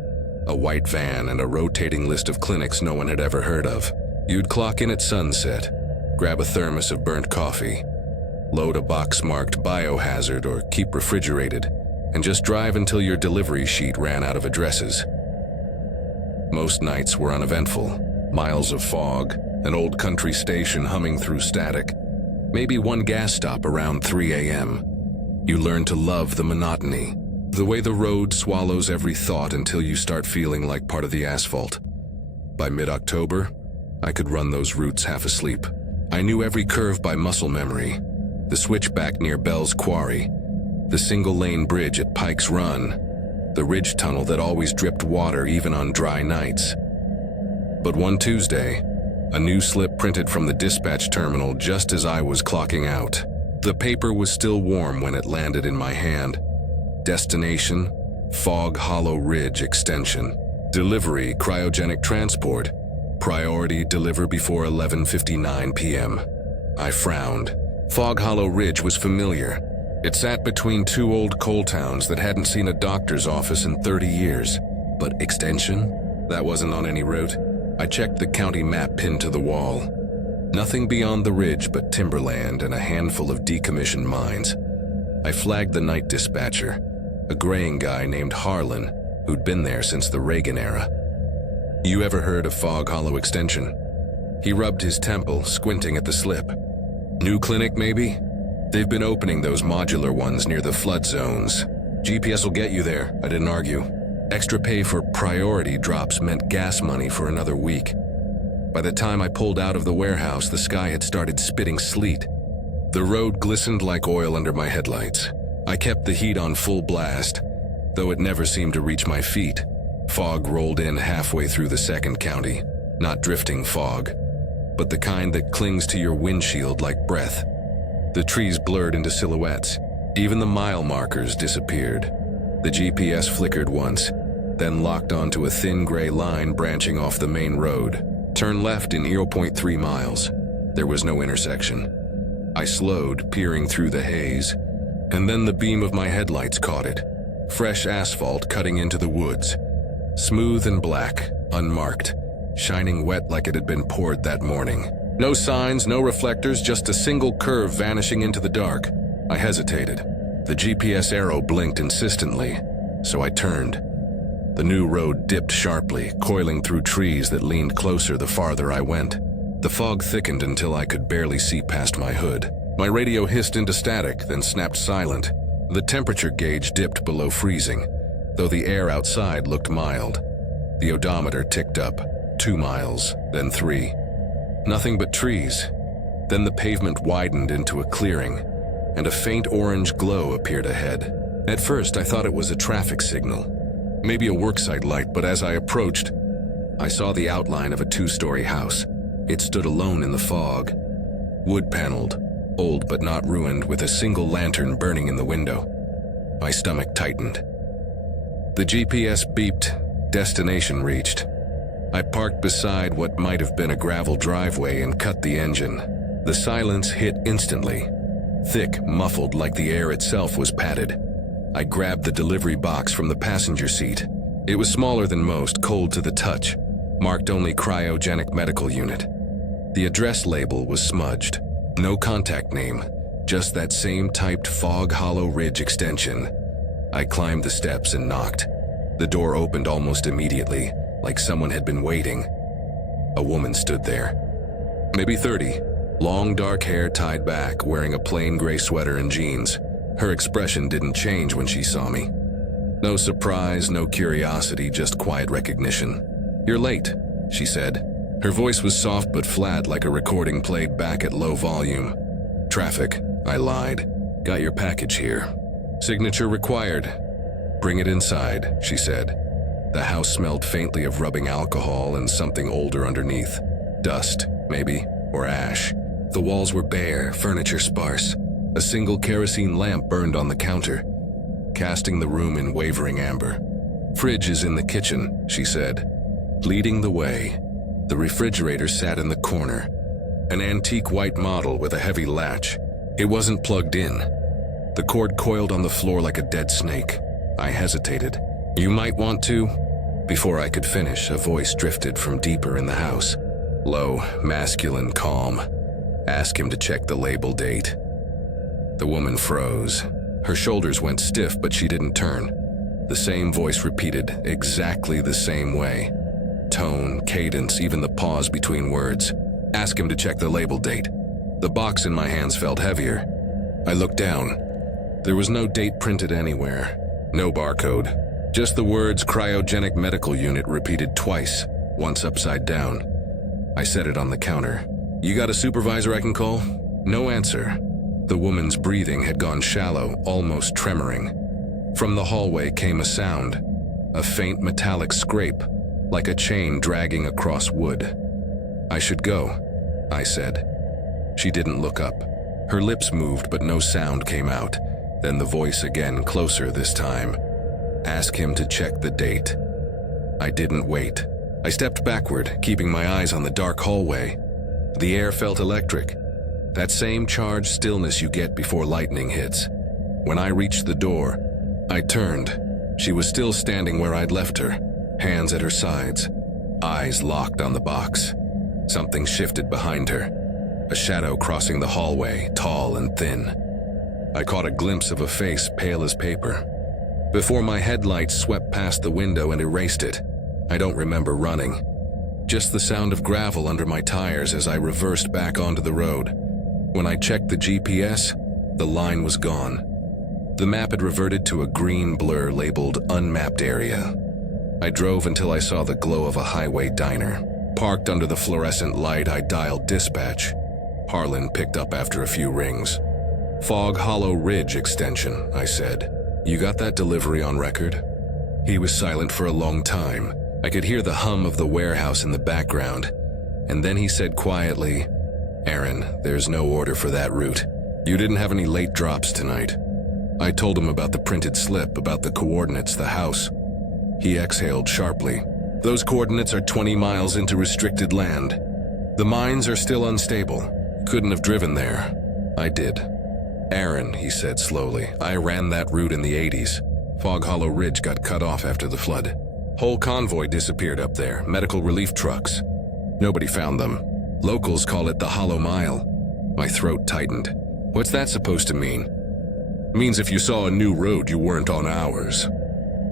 a white van and a rotating list of clinics no one had ever heard of. You'd clock in at sunset, grab a thermos of burnt coffee, load a box marked biohazard or keep refrigerated, and just drive until your delivery sheet ran out of addresses. Most nights were uneventful. Miles of fog, an old country station humming through static, maybe one gas stop around 3 a.m. You learn to love the monotony, the way the road swallows every thought until you start feeling like part of the asphalt. By mid-October, I could run those routes half asleep. I knew every curve by muscle memory. The switchback near Bell's Quarry, the single-lane bridge at Pike's Run, the ridge tunnel that always dripped water even on dry nights. But one Tuesday, a new slip printed from the dispatch terminal just as I was clocking out. The paper was still warm when it landed in my hand. Destination, Fog Hollow Ridge Extension. Delivery, cryogenic transport. Priority, deliver before 11:59 p.m. I frowned. Fog Hollow Ridge was familiar. It sat between 2 old coal towns that hadn't seen a doctor's office in 30 years. But extension? That wasn't on any route. I checked the county map pinned to the wall. Nothing beyond the ridge but timberland and a handful of decommissioned mines. I flagged the night dispatcher, a graying guy named Harlan, who'd been there since the Reagan era. You ever heard of fog hollow extension? He rubbed his temple, squinting at the slip. New clinic, maybe? They've been opening those modular ones near the flood zones. GPS will get you there, I didn't argue. Extra pay for priority drops meant gas money for another week. By the time I pulled out of the warehouse, the sky had started spitting sleet. The road glistened like oil under my headlights. I kept the heat on full blast, though it never seemed to reach my feet. Fog rolled in halfway through the second county. Not drifting fog, but the kind that clings to your windshield like breath. The trees blurred into silhouettes. Even the mile markers disappeared. The GPS flickered once, then locked onto a thin gray line branching off the main road. Turn left in 0.3 miles. There was no intersection. I slowed, peering through the haze, and then the beam of my headlights caught it. Fresh asphalt cutting into the woods. Smooth and black, unmarked, shining wet like it had been poured that morning. No signs, no reflectors, just a single curve vanishing into the dark. I hesitated. The GPS arrow blinked insistently, so I turned. The new road dipped sharply, coiling through trees that leaned closer the farther I went. The fog thickened until I could barely see past my hood. My radio hissed into static, then snapped silent. The temperature gauge dipped below freezing, though the air outside looked mild. The odometer ticked up, 2 miles, then 3. Nothing but trees. Then the pavement widened into a clearing, and a faint orange glow appeared ahead. At first, I thought it was a traffic signal, maybe a worksite light, but as I approached, I saw the outline of a 2-story house. It stood alone in the fog, wood-paneled, old but not ruined, with a single lantern burning in the window. My stomach tightened. The GPS beeped, destination reached. I parked beside what might have been a gravel driveway and cut the engine. The silence hit instantly. Thick, muffled, like the air itself was padded. I grabbed the delivery box from the passenger seat. It was smaller than most, cold to the touch, marked only cryogenic medical unit. The address label was smudged. No contact name, just that same typed Fog Hollow Ridge extension. I climbed the steps and knocked. The door opened almost immediately, like someone had been waiting. A woman stood there. Maybe 30. Long dark hair tied back, wearing a plain gray sweater and jeans. Her expression didn't change when she saw me. No surprise, no curiosity, just quiet recognition. "You're late," she said. Her voice was soft but flat, like a recording played back at low volume. "Traffic," I lied. "Got your package here. Signature required." "Bring it inside," she said. The house smelled faintly of rubbing alcohol and something older underneath. Dust, maybe, or ash. The walls were bare, furniture sparse. A single kerosene lamp burned on the counter, casting the room in wavering amber. "Fridge is in the kitchen," she said, leading the way. The refrigerator sat in the corner, an antique white model with a heavy latch. It wasn't plugged in. The cord coiled on the floor like a dead snake. I hesitated. "You might want to..." Before I could finish, a voice drifted from deeper in the house. Low, masculine, calm. "Ask him to check the label date." The woman froze. Her shoulders went stiff, but she didn't turn. The same voice repeated, exactly the same way. Tone, cadence, even the pause between words. "Ask him to check the label date." The box in my hands felt heavier. I looked down. There was no date printed anywhere. No barcode. Just the words cryogenic medical unit repeated twice, once upside down. I set it on the counter. "You got a supervisor I can call?" No answer. The woman's breathing had gone shallow, almost tremoring. From the hallway came a sound, a faint metallic scrape, like a chain dragging across wood. "I should go," I said. She didn't look up. Her lips moved, but no sound came out. Then the voice again, closer this time. "Ask him to check the date." I didn't wait. I stepped backward, keeping my eyes on the dark hallway. The air felt electric. That same charged stillness you get before lightning hits. When I reached the door, I turned. She was still standing where I'd left her, hands at her sides, eyes locked on the box. Something shifted behind her, a shadow crossing the hallway, tall and thin. I caught a glimpse of a face pale as paper. Before my headlights swept past the window and erased it, I don't remember running. just the sound of gravel under my tires as I reversed back onto the road. When I checked the GPS, the line was gone. The map had reverted to a green blur labeled unmapped area. I drove until I saw the glow of a highway diner. Parked under the fluorescent light, I dialed dispatch. Harlan picked up after a few rings. "Fog Hollow Ridge extension," I said. "You got that delivery on record?" He was silent for a long time. I could hear the hum of the warehouse in the background. And then he said quietly, "Aaron, there's no order for that route. You didn't have any late drops tonight." I told him about the printed slip, about the coordinates, the house. He exhaled sharply. "Those coordinates are 20 miles into restricted land. The mines are still unstable. Couldn't have driven there." I did. "Aaron," he said slowly, "I ran that route in the 80s. Fog Hollow Ridge got cut off after the flood. Whole convoy disappeared up there, medical relief trucks. Nobody found them. Locals call it the Hollow Mile." My throat tightened. "What's that supposed to mean?" "Means if you saw a new road, you weren't on ours."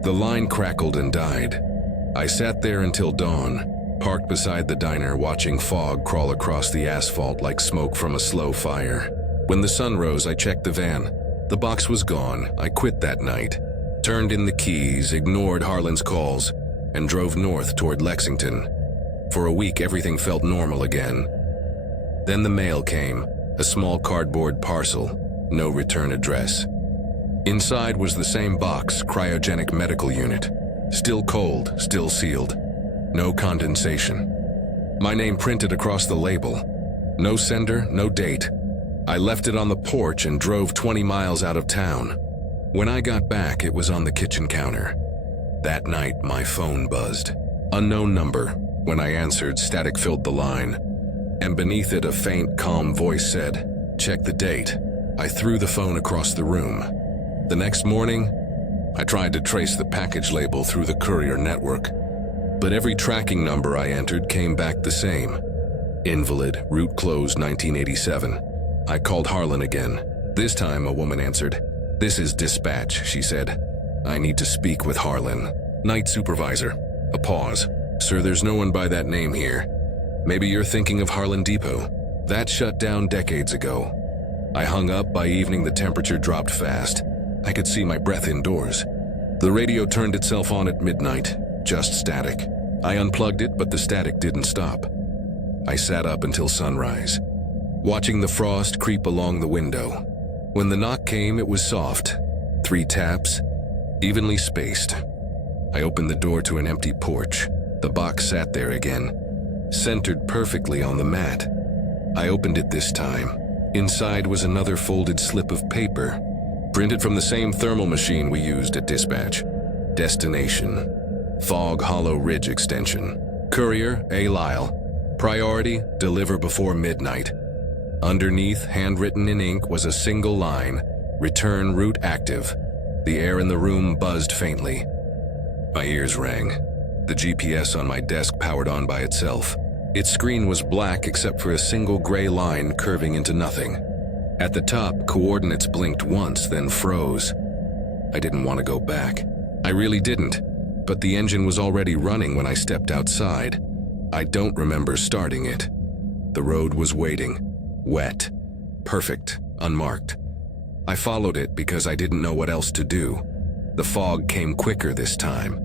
The line crackled and died. I sat there until dawn, parked beside the diner, watching fog crawl across the asphalt like smoke from a slow fire. When the sun rose, I checked the van. The box was gone. I quit that night, turned in the keys, ignored Harlan's calls, and drove north toward Lexington. For a week, everything felt normal again. Then the mail came, a small cardboard parcel, no return address. Inside was the same box, cryogenic medical unit. Still cold, still sealed. No condensation. My name printed across the label. No sender, no date. I left it on the porch and drove 20 miles out of town. When I got back, it was on the kitchen counter. That night, my phone buzzed. Unknown number. When I answered, static filled the line. And beneath it, a faint, calm voice said, "Check the date." I threw the phone across the room. The next morning, I tried to trace the package label through the courier network, but every tracking number I entered came back the same. Invalid, route closed 1987. I called Harlan again. This time a woman answered. "This is dispatch," she said. "I need to speak with Harlan." "Night supervisor." A pause. "Sir, there's no one by that name here. Maybe you're thinking of Harlan Depot. That shut down decades ago." I hung up. By evening, the temperature dropped fast. I could see my breath indoors. The radio turned itself on at midnight, just static. I unplugged it, but the static didn't stop. I sat up until sunrise, watching the frost creep along the window. When the knock came, it was soft. 3 taps, evenly spaced. I opened the door to an empty porch. The box sat there again, centered perfectly on the mat. I opened it this time. Inside was another folded slip of paper, printed from the same thermal machine we used at dispatch. Destination: Fog Hollow Ridge Extension. Courier, A. Lyle. Priority: deliver before midnight. Underneath, handwritten in ink, was a single line: return route active. The air in the room buzzed faintly. My ears rang. The GPS on my desk powered on by itself. Its screen was black except for a single gray line curving into nothing. At the top, coordinates blinked once, then froze. I didn't want to go back. I really didn't, but the engine was already running when I stepped outside. I don't remember starting it. The road was waiting, wet, perfect, unmarked. I followed it because I didn't know what else to do. The fog came quicker this time,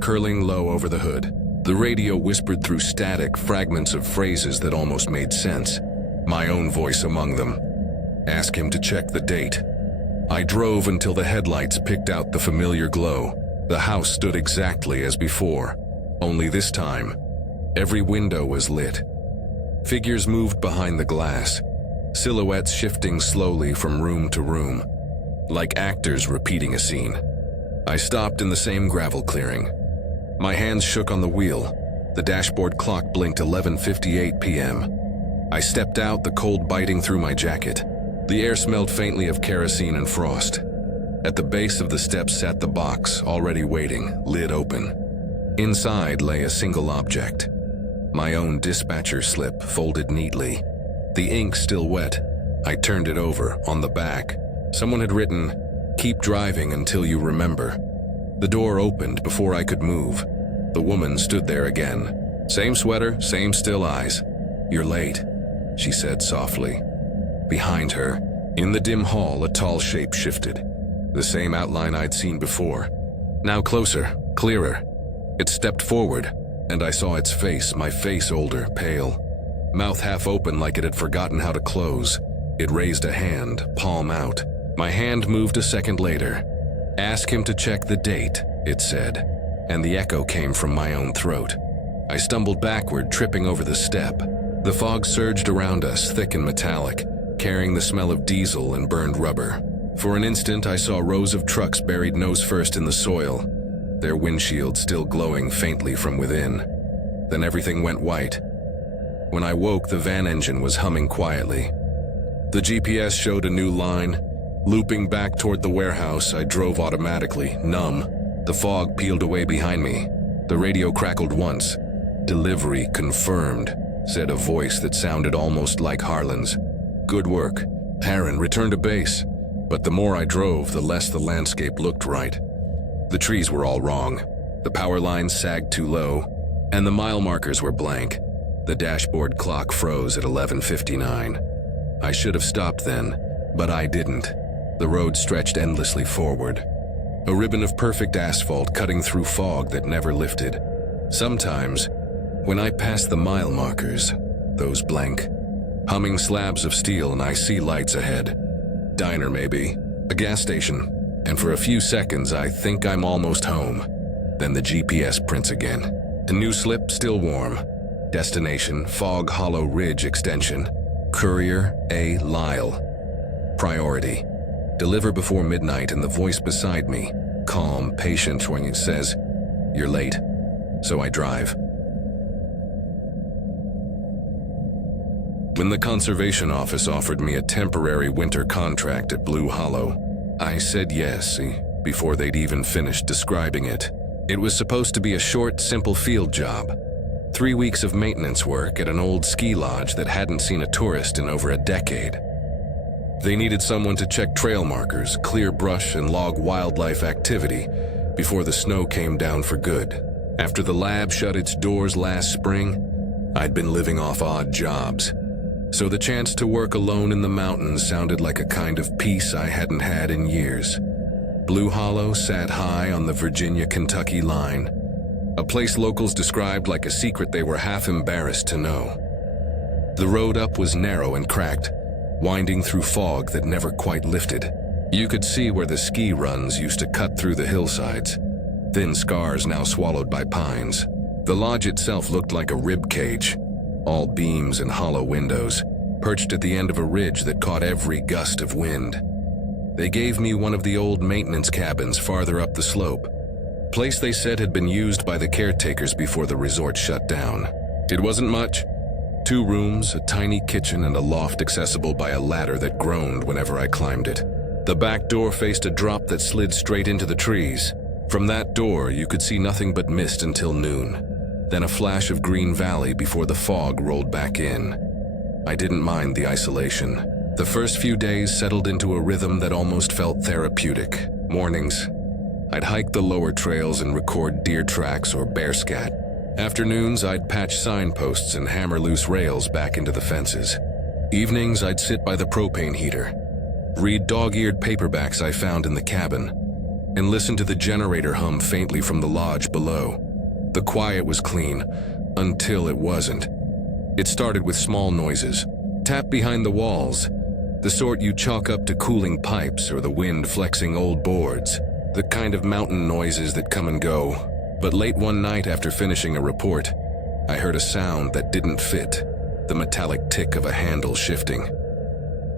curling low over the hood. The radio whispered through static, fragments of phrases that almost made sense, my own voice among them. Ask him to check the date. I drove until the headlights picked out the familiar glow. The house stood exactly as before, only this time, every window was lit. Figures moved behind the glass, silhouettes shifting slowly from room to room, like actors repeating a scene. I stopped in the same gravel clearing. My hands shook on the wheel. The dashboard clock blinked 11:58 p.m. I stepped out, the cold biting through my jacket. The air smelled faintly of kerosene and frost. At the base of the steps sat the box, already waiting, lid open. Inside lay a single object. My own dispatcher slip, folded neatly. The ink still wet. I turned it over. On the back, someone had written, "Keep driving until you remember." The door opened before I could move. The woman stood there again, Same sweater, same still eyes. "You're late," she said softly. Behind her, in the dim hall, a tall shape shifted. The same outline I'd seen before. Now closer, clearer. It stepped forward, and I saw its face, my face older, pale. Mouth half open like it had forgotten how to close. It raised a hand, palm out. My hand moved a second later. "Ask him to check the date," it said, and the echo came from my own throat. I stumbled backward, tripping over the step. The fog surged around us, thick and metallic, carrying the smell of diesel and burned rubber. For an instant, I saw rows of trucks buried nose first in the soil, their windshields still glowing faintly from within. Then everything went white. When I woke, the van engine was humming quietly. The GPS showed a new line. Looping back toward the warehouse, I drove automatically, numb. The fog peeled away behind me. The radio crackled once. "Delivery confirmed," said a voice that sounded almost like Harlan's. "Good work. Harron, return to base." But the more I drove, the less the landscape looked right. The trees were all wrong. The power lines sagged too low, and the mile markers were blank. The dashboard clock froze at 11:59. I should have stopped then, but I didn't. The road stretched endlessly forward, a ribbon of perfect asphalt cutting through fog that never lifted. Sometimes, when I pass the mile markers, those blank, humming slabs of steel, and I see lights ahead. Diner maybe, a gas station, and for a few seconds I think I'm almost home. Then the GPS prints again. A new slip, still warm. Destination, Fog Hollow Ridge Extension. Courier A. Lyle. Priority. Deliver before midnight, and the voice beside me, calm, patient, when it says, "You're late." So I drive. When the conservation office offered me a temporary winter contract at Blue Hollow, I said yes, before they'd even finished describing it. It was supposed to be a short, simple field job. 3 weeks of maintenance work at an old ski lodge that hadn't seen a tourist in over a decade. They needed someone to check trail markers, clear brush, and log wildlife activity before the snow came down for good. After the lab shut its doors last spring, I'd been living off odd jobs. So the chance to work alone in the mountains sounded like a kind of peace I hadn't had in years. Blue Hollow sat high on the Virginia-Kentucky line, a place locals described like a secret they were half embarrassed to know. The road up was narrow and cracked, winding through fog that never quite lifted. You could see where the ski runs used to cut through the hillsides, thin scars now swallowed by pines. The lodge itself looked like a rib cage, all beams and hollow windows, perched at the end of a ridge that caught every gust of wind. They gave me one of the old maintenance cabins farther up the slope, place they said had been used by the caretakers before the resort shut down. It wasn't much. 2 rooms, a tiny kitchen, and a loft accessible by a ladder that groaned whenever I climbed it. The back door faced a drop that slid straight into the trees. From that door, you could see nothing but mist until noon, then a flash of green valley before the fog rolled back in. I didn't mind the isolation. The first few days settled into a rhythm that almost felt therapeutic. Mornings, I'd hike the lower trails and record deer tracks or bear scat. Afternoons, I'd patch signposts and hammer loose rails back into the fences. Evenings, I'd sit by the propane heater, read dog-eared paperbacks I found in the cabin, and listen to the generator hum faintly from the lodge below. The quiet was clean, until it wasn't. It started with small noises, tap behind the walls, the sort you chalk up to cooling pipes or the wind flexing old boards, the kind of mountain noises that come and go. But late one night after finishing a report, I heard a sound that didn't fit, the metallic tick of a handle shifting.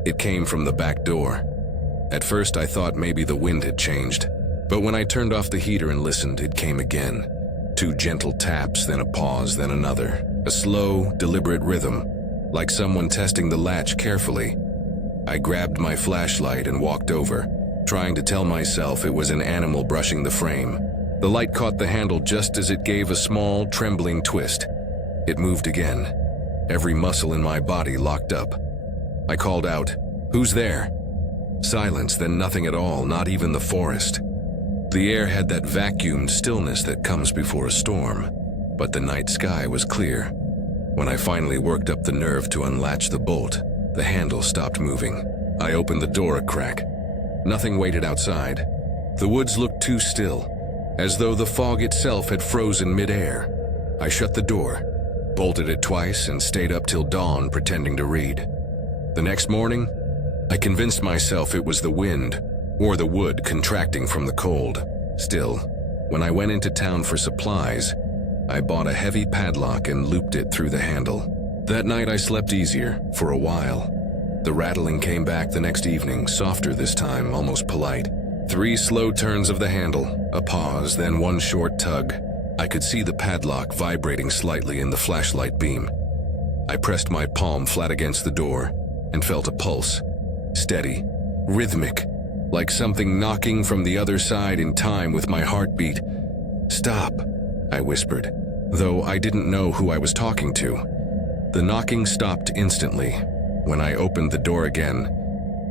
It came from the back door. At first I thought maybe the wind had changed, but when I turned off the heater and listened, it came again. 2 gentle taps, then a pause, then another. A slow, deliberate rhythm, like someone testing the latch carefully. I grabbed my flashlight and walked over, trying to tell myself it was an animal brushing the frame. The light caught the handle just as it gave a small, trembling twist. It moved again. Every muscle in my body locked up. I called out, "Who's there?" Silence, then nothing at all, not even the forest. The air had that vacuumed stillness that comes before a storm, but the night sky was clear. When I finally worked up the nerve to unlatch the bolt, the handle stopped moving. I opened the door a crack. Nothing waited outside. The woods looked too still, as though the fog itself had frozen mid-air. I shut the door, bolted it twice, and stayed up till dawn pretending to read. The next morning, I convinced myself it was the wind or the wood contracting from the cold. Still, when I went into town for supplies, I bought a heavy padlock and looped it through the handle. That night I slept easier, for a while. The rattling came back the next evening, softer this time, almost polite. 3 slow turns of the handle, a pause, then one short tug. I could see the padlock vibrating slightly in the flashlight beam. I pressed my palm flat against the door and felt a pulse. Steady, rhythmic, like something knocking from the other side in time with my heartbeat. "Stop," I whispered, though I didn't know who I was talking to. The knocking stopped instantly. When I opened the door again,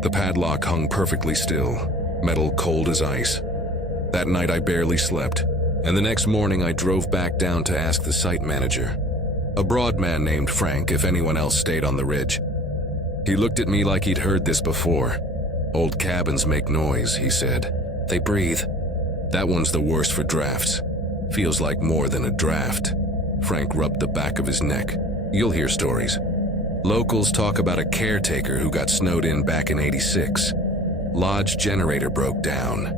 the padlock hung perfectly still, metal cold as ice. That night I barely slept, and the next morning I drove back down to ask the site manager, a broad man named Frank, if anyone else stayed on the ridge. He looked at me like he'd heard this before. "Old cabins make noise," he said. "They breathe. That one's the worst for drafts. Feels like more than a draft." Frank rubbed the back of his neck. "You'll hear stories. Locals talk about a caretaker who got snowed in back in '86. Lodge generator broke down.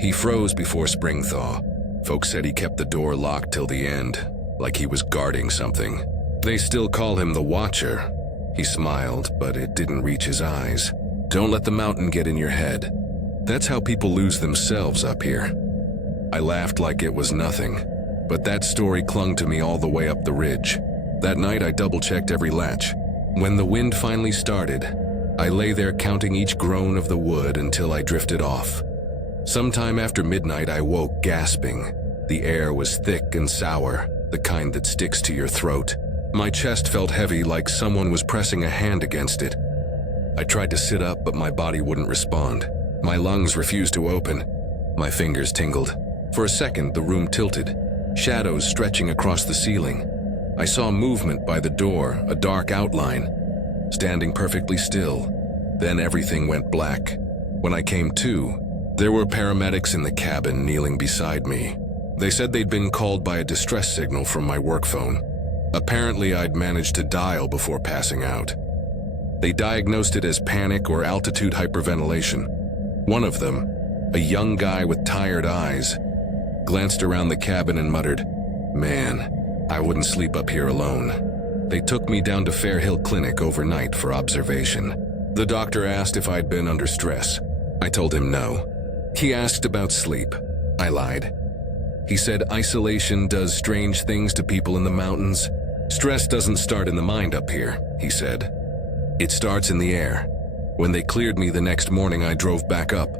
He froze before spring thaw. Folks said he kept the door locked till the end, like he was guarding something. They still call him the Watcher." He smiled, but it didn't reach his eyes. "Don't let the mountain get in your head. That's how people lose themselves up here." I laughed like it was nothing, but that story clung to me all the way up the ridge. That night I double-checked every latch. When the wind finally started, I lay there counting each groan of the wood until I drifted off. Sometime after midnight I woke gasping. The air was thick and sour, the kind that sticks to your throat. My chest felt heavy, like someone was pressing a hand against it. I tried to sit up, but my body wouldn't respond. My lungs refused to open. My fingers tingled. For a second, the room tilted, shadows stretching across the ceiling. I saw movement by the door, a dark outline, standing perfectly still. Then everything went black. When I came to, there were paramedics in the cabin kneeling beside me. They said they'd been called by a distress signal from my work phone. Apparently, I'd managed to dial before passing out. They diagnosed it as panic or altitude hyperventilation. One of them, a young guy with tired eyes, glanced around the cabin and muttered, "Man, I wouldn't sleep up here alone." They took me down to Fair Hill Clinic overnight for observation. The doctor asked if I'd been under stress. I told him no. He asked about sleep. I lied. He said isolation does strange things to people in the mountains. "Stress doesn't start in the mind up here," he said. "It starts in the air." When they cleared me the next morning, I drove back up.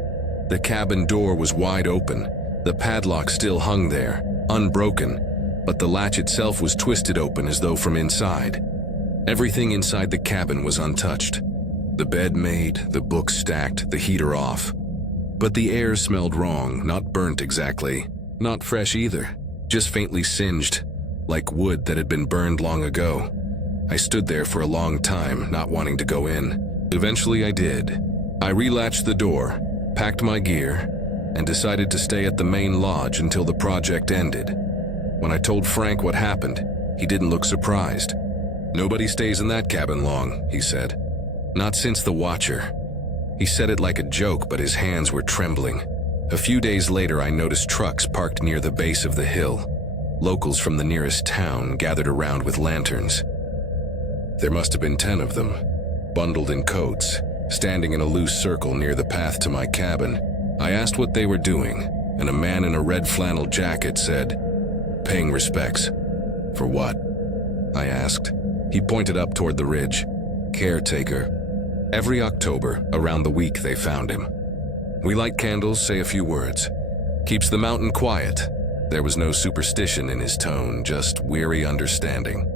The cabin door was wide open. The padlock still hung there, unbroken, but the latch itself was twisted open as though from inside. Everything inside the cabin was untouched. The bed made, the books stacked, the heater off. But the air smelled wrong, not burnt exactly. Not fresh either, just faintly singed, like wood that had been burned long ago. I stood there for a long time, not wanting to go in. Eventually I did. I relatched the door, packed my gear, and decided to stay at the main lodge until the project ended. When I told Frank what happened, he didn't look surprised. "Nobody stays in that cabin long," he said. "Not since the Watcher." He said it like a joke, but his hands were trembling. A few days later, I noticed trucks parked near the base of the hill. Locals from the nearest town gathered around with lanterns. There must have been 10 of them, bundled in coats, standing in a loose circle near the path to my cabin. I asked what they were doing, and a man in a red flannel jacket said, "Paying respects." "For what?" I asked. He pointed up toward the ridge. "Caretaker. Every October, around the week they found him. We light candles, say a few words. Keeps the mountain quiet." There was no superstition in his tone, just weary understanding.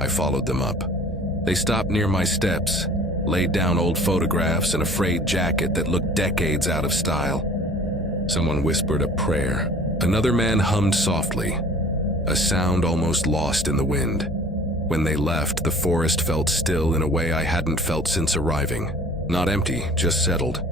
I followed them up. They stopped near my steps, laid down old photographs and a frayed jacket that looked decades out of style. Someone whispered a prayer. Another man hummed softly. a sound almost lost in the wind. When they left, the forest felt still in a way I hadn't felt since arriving. Not empty, just settled.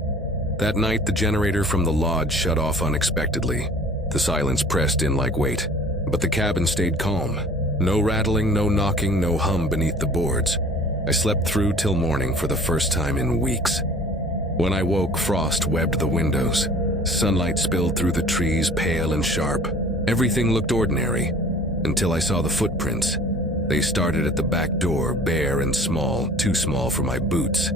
That night, the generator from the lodge shut off unexpectedly. The silence pressed in like weight, but the cabin stayed calm. No rattling, no knocking, no hum beneath the boards. I slept through till morning for the first time in weeks. When I woke, frost webbed the windows. Sunlight spilled through the trees, pale and sharp. Everything looked ordinary, until I saw the footprints. They started at the back door, bare and small, too small for my boots.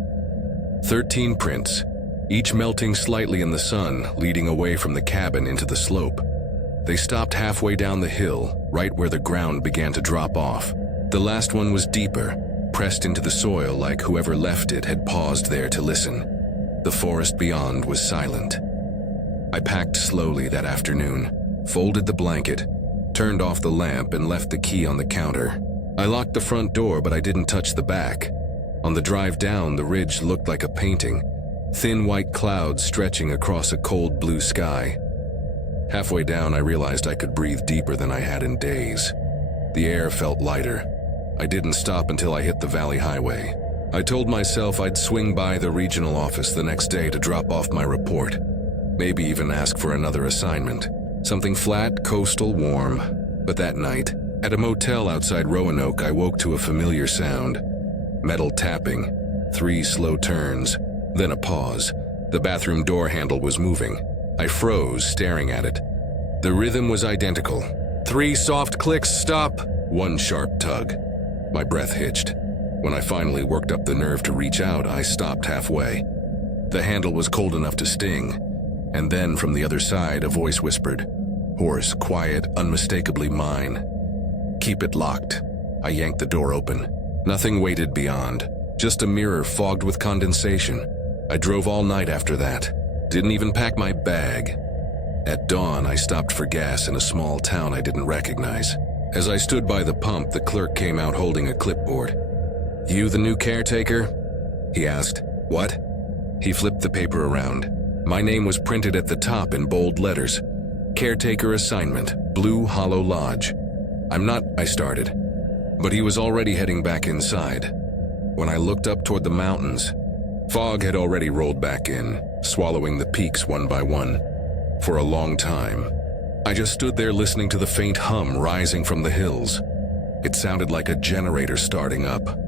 13 prints, each melting slightly in the sun, leading away from the cabin into the slope. They stopped halfway down the hill, right where the ground began to drop off. The last one was deeper, pressed into the soil like whoever left it had paused there to listen. The forest beyond was silent. I packed slowly that afternoon, folded the blanket, turned off the lamp and left the key on the counter. I locked the front door, but I didn't touch the back. On the drive down, the ridge looked like a painting, thin white clouds stretching across a cold blue sky. Halfway down, I realized I could breathe deeper than I had in days. The air felt lighter. I didn't stop until I hit the valley highway. I told myself I'd swing by the regional office the next day to drop off my report. Maybe even ask for another assignment. Something flat, coastal, warm. But that night, at a motel outside Roanoke, I woke to a familiar sound. Metal tapping, 3 slow turns, then a pause. The bathroom door handle was moving. I froze, staring at it. The rhythm was identical. 3 soft clicks, stop. 1 sharp tug. My breath hitched. When I finally worked up the nerve to reach out, I stopped halfway. The handle was cold enough to sting. And then from the other side, a voice whispered, hoarse, quiet, unmistakably mine. Keep it locked. I yanked the door open. Nothing waited beyond, just a mirror fogged with condensation. I drove all night after that. Didn't even pack my bag. At dawn, I stopped for gas in a small town I didn't recognize. As I stood by the pump, the clerk came out holding a clipboard. You the new caretaker? He asked. What? He flipped the paper around. My name was printed at the top in bold letters. Caretaker assignment, Blue Hollow Lodge. I'm not, I started. But he was already heading back inside. When I looked up toward the mountains, fog had already rolled back in, swallowing the peaks one by one. For a long time, I just stood there listening to the faint hum rising from the hills. It sounded like a generator starting up.